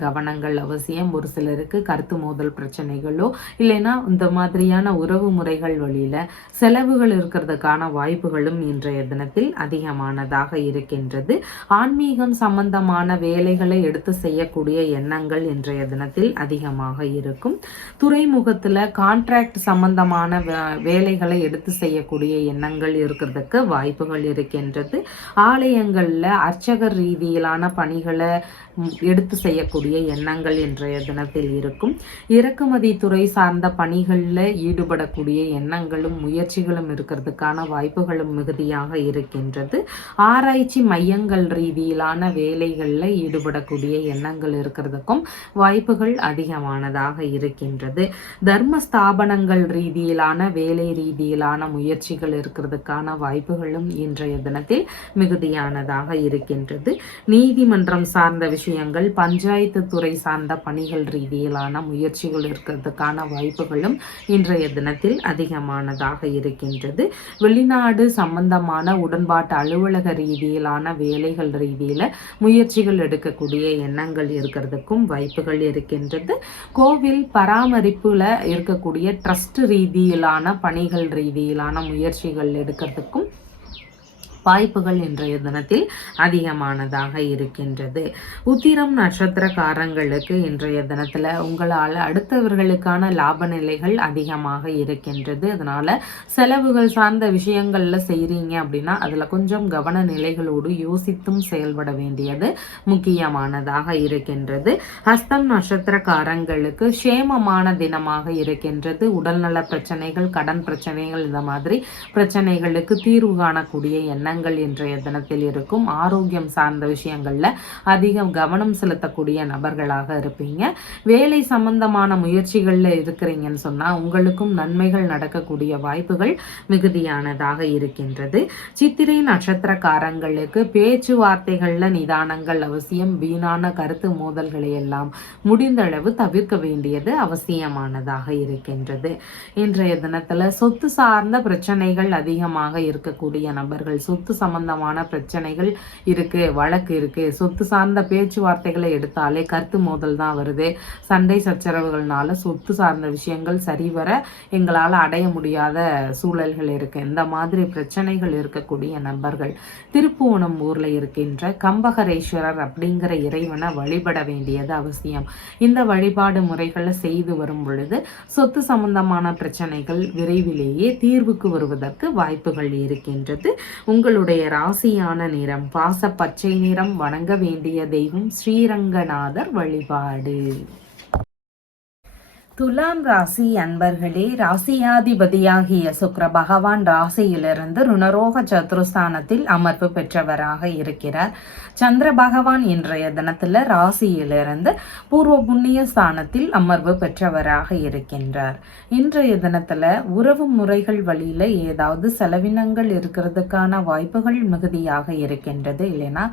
கவனங்கள் அவசியம். ஒரு சிலருக்கு கருத்து மோதல் பிரச்சனைகளோ இல்லைன்னா இந்த மாதிரியான உறவு முறைகள் வழியில செலவுகள் இருக்கிறதுக்கான வாய்ப்புகளும் இன்றைய தினத்தில் அதிகமானதாக இருக்கின்றது. ஆன்மீகம் சம்பந்தமான வேலைகளை எடுத்து செய்யக்கூடிய எண்ணங்கள் இன்றைய தினத்தில் அதிகமாக இருக்கும். துறைமுகத்துல கான்ட்ராக்ட் சம்பந்தமான வேலைகளை எடுத்து செய்யக்கூடிய எண்ணங்கள் இருக்கிறதுக்கு வாய்ப்புகள் இருக்கின்றது. ஆலயங்கள்ல அர்ச்சகர் ரீதியிலான பணிகளை எடுத்து செய்யக்கூடிய எண்ணங்கள் இன்றைய தினத்தில் இருக்கும். இறக்குமதி துறை சார்ந்த பணிகளில் ஈடுபடக்கூடிய எண்ணங்களும் முயற்சிகளும் இருக்கிறதுக்கான வாய்ப்புகளும் மிகுதியாக இருக்கின்றது. ஆராய்ச்சி மையங்கள் ரீதியிலான வேலைகளில் ஈடுபடக்கூடிய எண்ணங்கள் இருக்கிறதுக்கும் வாய்ப்புகள் அதிகமானதாக இருக்கின்றது. தர்ம ஸ்தாபனங்கள் ரீதியிலான வேலை ரீதியிலான முயற்சிகள் இருக்கிறதுக்கான வாய்ப்புகளும் இன்றைய தினத்தில் மிகுதியானதாக இருக்கின்றது. நீதிமன்றம் சார்ந்த விஷயங்கள், பஞ்சாயத்து துறை சார்ந்த பணிகள் ரீதியிலான முயற்சிகள் இருக்கிறதுக்கான வாய்ப்புகளும் இன்றைய தினத்தில் அதிகமானதாக இருக்கின்றது. வெளிநாடு சம்பந்தமான உடன்பாட்டு அலுவலக ரீதியிலான வேலைகள் ரீதியில முயற்சிகள் எடுக்கக்கூடிய எண்ணங்கள் இருக்கிறதுக்கும் வாய்ப்புகள் இருக்கின்றது. கோவில் பராமரிப்புல இருக்கக்கூடிய ட்ரஸ்ட் ரீதியிலான பணிகள் ரீதியிலான முயற்சிகள் எடுக்கிறதுக்கும் வாய்ப்புகள் இன்றைய தினத்தில் அதிகமானதாக இருக்கின்றது. உத்திரம் நட்சத்திரக்காரங்களுக்கு இன்றைய தினத்தில் உங்களால் அடுத்தவர்களுக்கான லாப நிலைகள் அதிகமாக இருக்கின்றது. அதனால செலவுகள் சார்ந்த விஷயங்கள்ல செய்கிறீங்க அப்படின்னா அதில் கொஞ்சம் கவன நிலைகளோடு யோசித்தும் செயல்பட வேண்டியது முக்கியமானதாக இருக்கின்றது. ஹஸ்தம் நட்சத்திரக்காரங்களுக்கு சேமமான தினமாக இருக்கின்றது. உடல்நல பிரச்சனைகள், கடன் பிரச்சனைகள், இந்த மாதிரி பிரச்சனைகளுக்கு தீர்வு காணக்கூடிய எண்ணங்கள் இன்றைய தினத்தில் இருக்கும். ஆரோக்கியம் சார்ந்த விஷயங்கள்ல அதிகம் கவனம் செலுத்தக்கூடிய நபர்களாக இருப்பீங்க. வேலை சம்பந்தமான முயற்சிகள்ல இருக்கிறீங்கன்னு சொன்னா உங்களுக்கும் நன்மைகள் நடக்கக்கூடிய வாய்ப்புகள் மிகுதியானதாக இருக்கின்றது. சித்திரை நட்சத்திரக்காரங்களுக்கு பேச்சுவார்த்தைகள்ல நிதானங்கள் அவசியம். வீணான கருத்து மோதல்களை எல்லாம் முடிந்த அளவு தவிர்க்க வேண்டியது அவசியமானதாக இருக்கின்றது. இன்றைய தினத்துல சொத்து சார்ந்த பிரச்சனைகள் அதிகமாக இருக்கக்கூடிய நபர்கள், சொத்து சம்பந்தமான பிரச்சனைகள் இருக்கு, வழக்கு இருக்கு, சொத்து சார்ந்த பேச்சுவார்த்தைகளை எடுத்தாலே கருத்து மோதல் தான் வருது, சண்டை சச்சரவுகள்னால சொத்து சார்ந்த விஷயங்கள் சரிவர எங்களால் அடைய முடியாத சூழல்கள் இருக்கு, இந்த மாதிரி பிரச்சனைகள் இருக்கக்கூடிய நபர்கள் திருப்புவனம் ஊர்ல இருக்கின்ற கம்பகரேஸ்வரர் அப்படிங்கிற இறைவனை வழிபட வேண்டியது அவசியம். இந்த வழிபாடு முறைகளை செய்து வரும் பொழுது சொத்து சம்பந்தமான பிரச்சனைகள் விரைவிலேயே தீர்வுக்கு வருவதற்கு வாய்ப்புகள் இருக்கின்றது. உங்களுடைய ராசியான நிறம் பாச பச்சை நிறம். வணங்க வேண்டிய தெய்வம் ஸ்ரீரங்கநாதர் வழிபாடு. துலாம் ராசி அன்பர்களே, ராசியாதிபதியாகிய சுக்கிர பகவான் ராசியிலிருந்து ருணரோக சத்துருஸ்தானத்தில் அமர்வு பெற்றவராக இருக்கிறார். சந்திர பகவான் இன்றைய தினத்துல ராசியிலிருந்து பூர்வ புண்ணிய ஸ்தானத்தில் அமர்வு பெற்றவராக இருக்கின்றார். இன்றைய தினத்துல உறவு முறைகள் வழியில ஏதாவது செலவினங்கள் இருக்கிறதுக்கான வாய்ப்புகள் மிகுதியாக இருக்கின்றது. இல்லைன்னா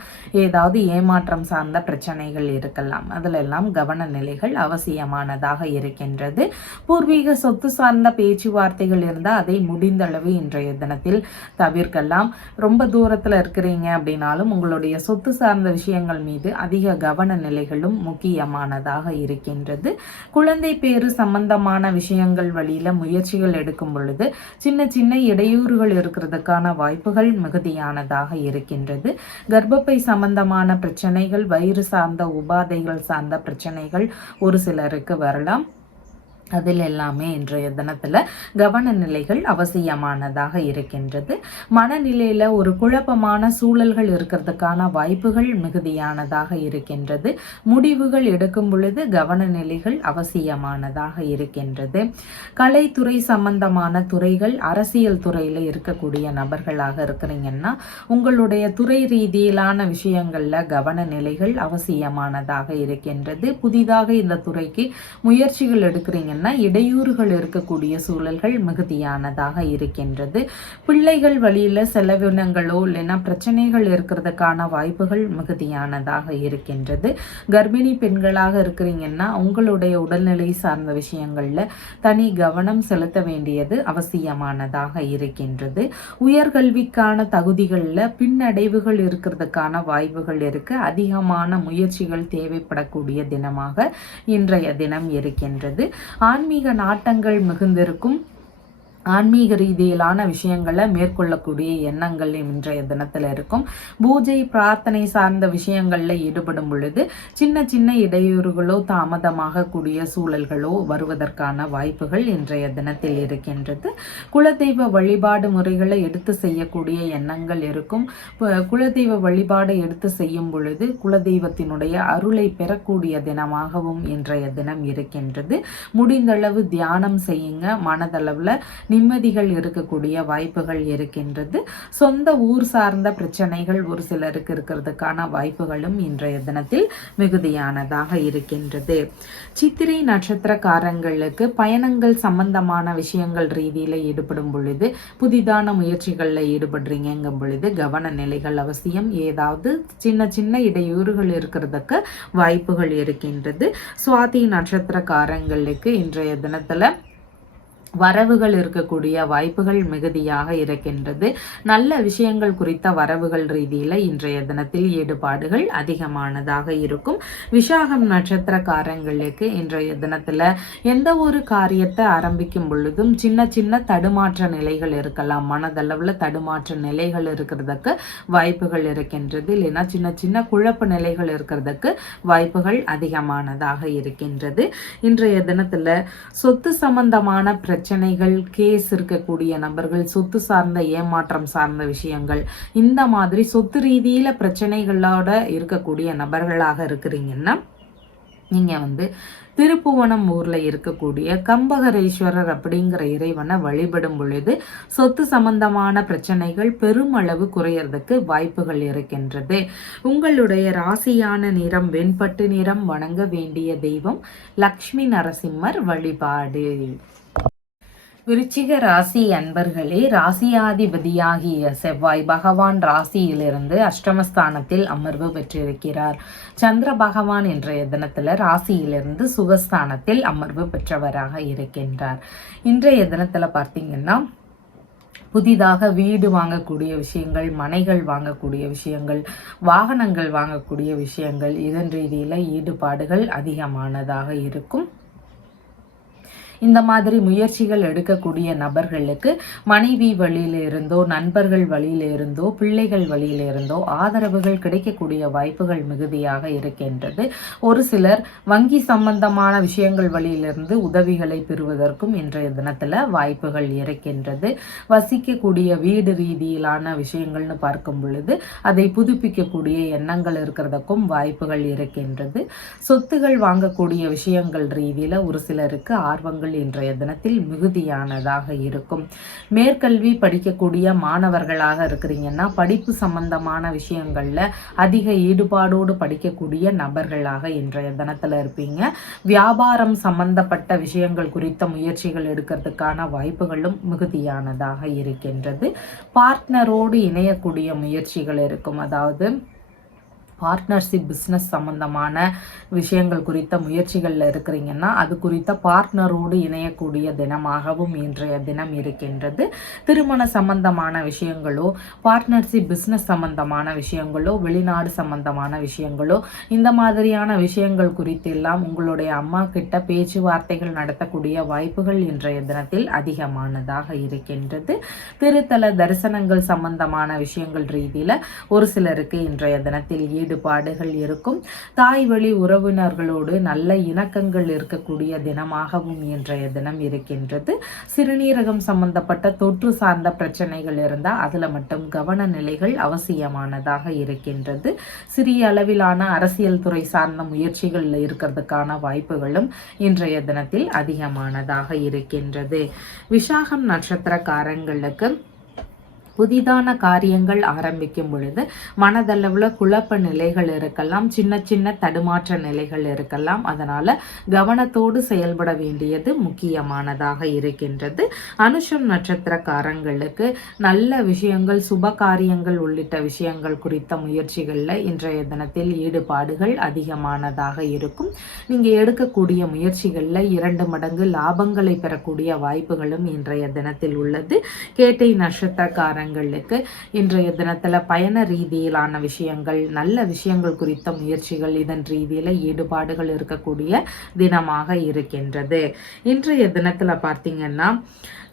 ஏதாவது ஏமாற்றம் சார்ந்த பிரச்சனைகள் இருக்கலாம். அதுல எல்லாம் கவன நிலைகள் அவசியமானதாக இருக்கின்றன. இருக்கின்றது. பூர்வீக சொத்து சார்ந்த பேச்சுவார்த்தைகள் இருந்தால் அதை முடிந்தளவு இன்றைய தினத்தில் தவிர்க்கலாம். ரொம்ப தூரத்தில் இருக்கிறீங்க அப்படின்னாலும் உங்களுடைய சொத்து சார்ந்த விஷயங்கள் மீது அதிக கவன நிலைகளும் முக்கியமானதாக இருக்கின்றது. குழந்தை பேரு சம்பந்தமான விஷயங்கள் வழியில முயற்சிகள் எடுக்கும் பொழுது சின்ன சின்ன இடையூறுகள் இருக்கிறதுக்கான வாய்ப்புகள் மிகுதியானதாக இருக்கின்றது. கர்ப்பப்பை சம்பந்தமான பிரச்சனைகள், வயிறு சார்ந்த உபாதைகள் சார்ந்த பிரச்சனைகள் ஒரு சிலருக்கு வரலாம். அதில் எல்லாமே இன்றைய தினத்தில் கவன நிலைகள் அவசியமானதாக இருக்கின்றது. மனநிலையில் ஒரு குழப்பமான சூழல்கள் இருக்கிறதுக்கான வாய்ப்புகள் மிகுதியானதாக இருக்கின்றது. முடிவுகள் எடுக்கும் பொழுது கவன நிலைகள் அவசியமானதாக இருக்கின்றது. கலைத்துறை சம்பந்தமான துறைகள், அரசியல் துறையில் இருக்கக்கூடிய நபர்களாக இருக்கிறீங்கன்னா உங்களுடைய துறை ரீதியிலான விஷயங்களில் கவன நிலைகள் அவசியமானதாக இருக்கின்றது. புதிதாக இந்த துறைக்கு முயற்சிகள் எடுக்கிறீங்க இடையூறுகள் இருக்கக்கூடிய சூழல்கள் மிகுதியானதாக இருக்கின்றது. பிள்ளைகள் வழியில செலவினங்களோ இல்லைன்னா பிரச்சனைகள் இருக்கிறதுக்கான வாய்ப்புகள் மிகுதியானதாக இருக்கின்றது. கர்ப்பிணி பெண்களாக இருக்கிறீங்கன்னா உங்களுடைய உடல்நிலை சார்ந்த விஷயங்கள்ல தனி கவனம் செலுத்த வேண்டியது அவசியமானதாக இருக்கின்றது. உயர்கல்விக்கான தகுதிகளில் பின்னடைவுகள் இருக்கிறதுக்கான வாய்ப்புகள் இருக்கு. அதிகமான முயற்சிகள் தேவைப்படக்கூடிய தினமாக இன்றைய தினம் இருக்கின்றது. ஆன்மீக நாட்டங்கள் மிகுந்திருக்கும். ஆன்மீக ரீதியிலான விஷயங்களை மேற்கொள்ளக்கூடிய எண்ணங்கள் இன்றைய தினத்தில் இருக்கும். பூஜை பிரார்த்தனை சார்ந்த விஷயங்களில் ஈடுபடும் பொழுது சின்ன சின்ன இடையூறுகளோ தாமதமாக கூடிய சூழல்களோ வருவதற்கான வாய்ப்புகள் இன்றைய தினத்தில் இருக்கின்றது. குலதெய்வ வழிபாடு முறைகளை எடுத்து செய்யக்கூடிய எண்ணங்கள் இருக்கும். குலதெய்வ வழிபாடு எடுத்து செய்யும் பொழுது குலதெய்வத்தினுடைய அருளை பெறக்கூடிய தினமாகவும் இன்றைய தினம் இருக்கின்றது. முடிந்தளவு தியானம் செய்யுங்க. மனதளவில் நிம்மதிகள் இருக்கக்கூடிய வாய்ப்புகள் இருக்கின்றது. சொந்த ஊர் சார்ந்த பிரச்சனைகள் ஒரு சிலருக்கு இருக்கிறதுக்கான வாய்ப்புகளும் இன்றைய தினத்தில் மிகுதியானதாக இருக்கின்றது. சித்திரை நட்சத்திரக்காரங்களுக்கு பயணங்கள் சம்பந்தமான விஷயங்கள் ரீதியில் ஈடுபடும் பொழுது, புதிதான முயற்சிகளில் ஈடுபடுறீங்கும் பொழுது கவன நிலைகள் அவசியம். ஏதாவது சின்ன சின்ன இடையூறுகள் இருக்கிறதுக்கு வாய்ப்புகள் இருக்கின்றது. சுவாதி நட்சத்திரக்காரங்களுக்கு இன்றைய தினத்துல வரவுகள் இருக்கக்கூடிய வாய்ப்புகள் மிகுதியாக இருக்கின்றது. நல்ல விஷயங்கள் குறித்த வரவுகள் ரீதியில் இன்றைய தினத்தில் ஈடுபாடுகள் அதிகமானதாக இருக்கும். விசாகம் நட்சத்திரக்காரங்களுக்கு இன்றைய தினத்தில் எந்த ஒரு காரியத்தை ஆரம்பிக்கும் பொழுதும் சின்ன சின்ன தடுமாற்ற நிலைகள் இருக்கலாம். மனதளவில் தடுமாற்ற நிலைகள் இருக்கிறதுக்கு வாய்ப்புகள் இருக்கின்றது. இல்லைன்னா சின்ன சின்ன குழப்ப நிலைகள் இருக்கிறதுக்கு வாய்ப்புகள் அதிகமானதாக இருக்கின்றது. இன்றைய தினத்தில் சொத்து சம்பந்தமான பிரச்சனைகள், கேஸ் இருக்கக்கூடிய நபர்கள், சொத்து சார்ந்த ஏமாற்றம் சார்ந்த விஷயங்கள், இந்த மாதிரி சொத்து ரீதியில பிரச்சனைகளோட இருக்கக்கூடிய நபர்களாக இருக்கிறீங்கன்னா நீங்க திருப்புவனம் ஊர்ல இருக்கக்கூடிய கம்பகரேஸ்வரர் அப்படிங்கிற இறைவனை வழிபடும் பொழுது சொத்து சம்பந்தமான பிரச்சனைகள் பெருமளவு குறையறதுக்கு வாய்ப்புகள் இருக்கின்றது. உங்களுடைய ராசியான நிறம் வெண்பட்டு நிறம். வணங்க வேண்டிய தெய்வம் லக்ஷ்மி நரசிம்மர் வழிபாடு. விருச்சிக ராசி அன்பர்களே, ராசியாதிபதியாகிய செவ்வாய் பகவான் ராசியிலிருந்து அஷ்டமஸ்தானத்தில் அமர்வு பெற்றிருக்கிறார். சந்திர பகவான் இன்றைய தினத்துல ராசியிலிருந்து சுகஸ்தானத்தில் அமர்வு பெற்றவராக இருக்கின்றார். இன்றைய தினத்துல பார்த்தீங்கன்னா புதிதாக வீடு வாங்கக்கூடிய விஷயங்கள், மனைகள் வாங்கக்கூடிய விஷயங்கள், வாகனங்கள் வாங்கக்கூடிய விஷயங்கள், இதன் ரீதியில ஈடுபாடுகள் அதிகமானதாக இருக்கும். இந்த மாதிரி முயற்சிகள் எடுக்கக்கூடிய நபர்களுக்கு மனைவி வழியில இருந்தோ, நண்பர்கள் வழியில இருந்தோ, பிள்ளைகள் வழியில இருந்தோ ஆதரவுகள் கிடைக்கக்கூடிய வாய்ப்புகள் மிகுதியாக இருக்கின்றது. ஒரு சிலர் வங்கி சம்பந்தமான விஷயங்கள் வழியிலிருந்து உதவிகளை பெறுவதற்கும் இன்றைய தினத்துல வாய்ப்புகள் இருக்கின்றது. வசிக்கக்கூடிய வீடு ரீதியிலான விஷயங்கள்னு பார்க்கும் பொழுது அதை புதுப்பிக்கக்கூடிய எண்ணங்கள் இருக்கிறதுக்கும் வாய்ப்புகள் இருக்கின்றது. சொத்துகள் வாங்கக்கூடிய விஷயங்கள் ரீதியில ஒரு சிலருக்கு ஆர்வங்கள் இன்றைய தினத்தில் மிகுதியானதாக இருக்கும். மேற்கல்வி படிக்கக்கூடிய மாணவர்களாக இருக்கிறீங்கன்னா படிப்பு சம்பந்தமான விஷயங்கள்ல அதிக ஈடுபாடோடு படிக்கக்கூடிய நபர்களாக இன்றைய தினத்துல இருப்பீங்க. வியாபாரம் சம்பந்தப்பட்ட விஷயங்கள் குறித்த முயற்சிகள் எடுக்கிறதுக்கான வாய்ப்புகளும் மிகுதியானதாக இருக்கின்றது. பார்ட்னரோடு இணையக்கூடிய முயற்சிகள் இருக்கும். அதாவது பார்ட்னர்ஷிப் பிஸ்னஸ் சம்பந்தமான விஷயங்கள் குறித்த முயற்சிகளில் இருக்கிறீங்கன்னா அது குறித்த பார்ட்னரோடு இணையக்கூடிய தினமாகவும் இன்றைய தினம் இருக்கின்றது. திருமண சம்பந்தமான விஷயங்களோ, பார்ட்னர்ஷிப் பிஸ்னஸ் சம்பந்தமான விஷயங்களோ, வெளிநாடு சம்பந்தமான விஷயங்களோ, இந்த மாதிரியான விஷயங்கள் குறித்தெல்லாம் உங்களுடைய அம்மா கிட்ட பேச்சுவார்த்தைகள் நடத்தக்கூடிய வாய்ப்புகள் இன்றைய தினத்தில் அதிகமானதாக இருக்கின்றது. திருத்தல தரிசனங்கள் சம்பந்தமான விஷயங்கள் ரீதியில் ஒரு சிலருக்கு இன்றைய தினத்தில் ஈடுபாடுகள் இருக்கும். தாய் வழி உறவினர்களோடு நல்ல இணக்கங்கள் இருக்கக்கூடிய தினமாகவும் இன்றைய தினம் இருக்கின்றது. சிறுநீரகம் சம்பந்தப்பட்ட தொற்று சார்ந்த பிரச்சனைகள் இருந்தால் அதில் மட்டும் கவன நிலைகள் அவசியமானதாக இருக்கின்றது. சிறிய அளவிலான அரசியல் துறை சார்ந்த முயற்சிகளில் இருக்கிறதுக்கான வாய்ப்புகளும் இன்றைய தினத்தில் அதிகமானதாக இருக்கின்றது. விசாகம் நட்சத்திரக்காரங்களுக்கு புதிதான காரியங்கள் ஆரம்பிக்கும் பொழுது மனதளவில் குழப்ப நிலைகள் இருக்கலாம், சின்ன சின்ன தடுமாற்ற நிலைகள் இருக்கலாம். அதனால் கவனத்தோடு செயல்பட வேண்டியது முக்கியமானதாக இருக்கின்றது. அனுஷம் நட்சத்திரக்காரங்களுக்கு நல்ல விஷயங்கள், சுப காரியங்கள் உள்ளிட்ட விஷயங்கள் குறித்த முயற்சிகளில் இன்றைய தினத்தில் ஈடுபாடுகள் அதிகமானதாக இருக்கும். நீங்கள் எடுக்கக்கூடிய முயற்சிகளில் 2 மடங்கு லாபங்களை பெறக்கூடிய வாய்ப்புகளும் இன்றைய தினத்தில் உள்ளது. கேட்டை நட்சத்திரக்காரங்க இன்றைய தினத்துல பயண ரீதியிலான விஷயங்கள், நல்ல விஷயங்கள் குறித்த முயற்சிகள், இதன் ரீதியில ஈடுபாடுகள் இருக்கக்கூடிய தினமாக இருக்கின்றது. இன்றைய தினத்துல பார்த்தீங்கன்னா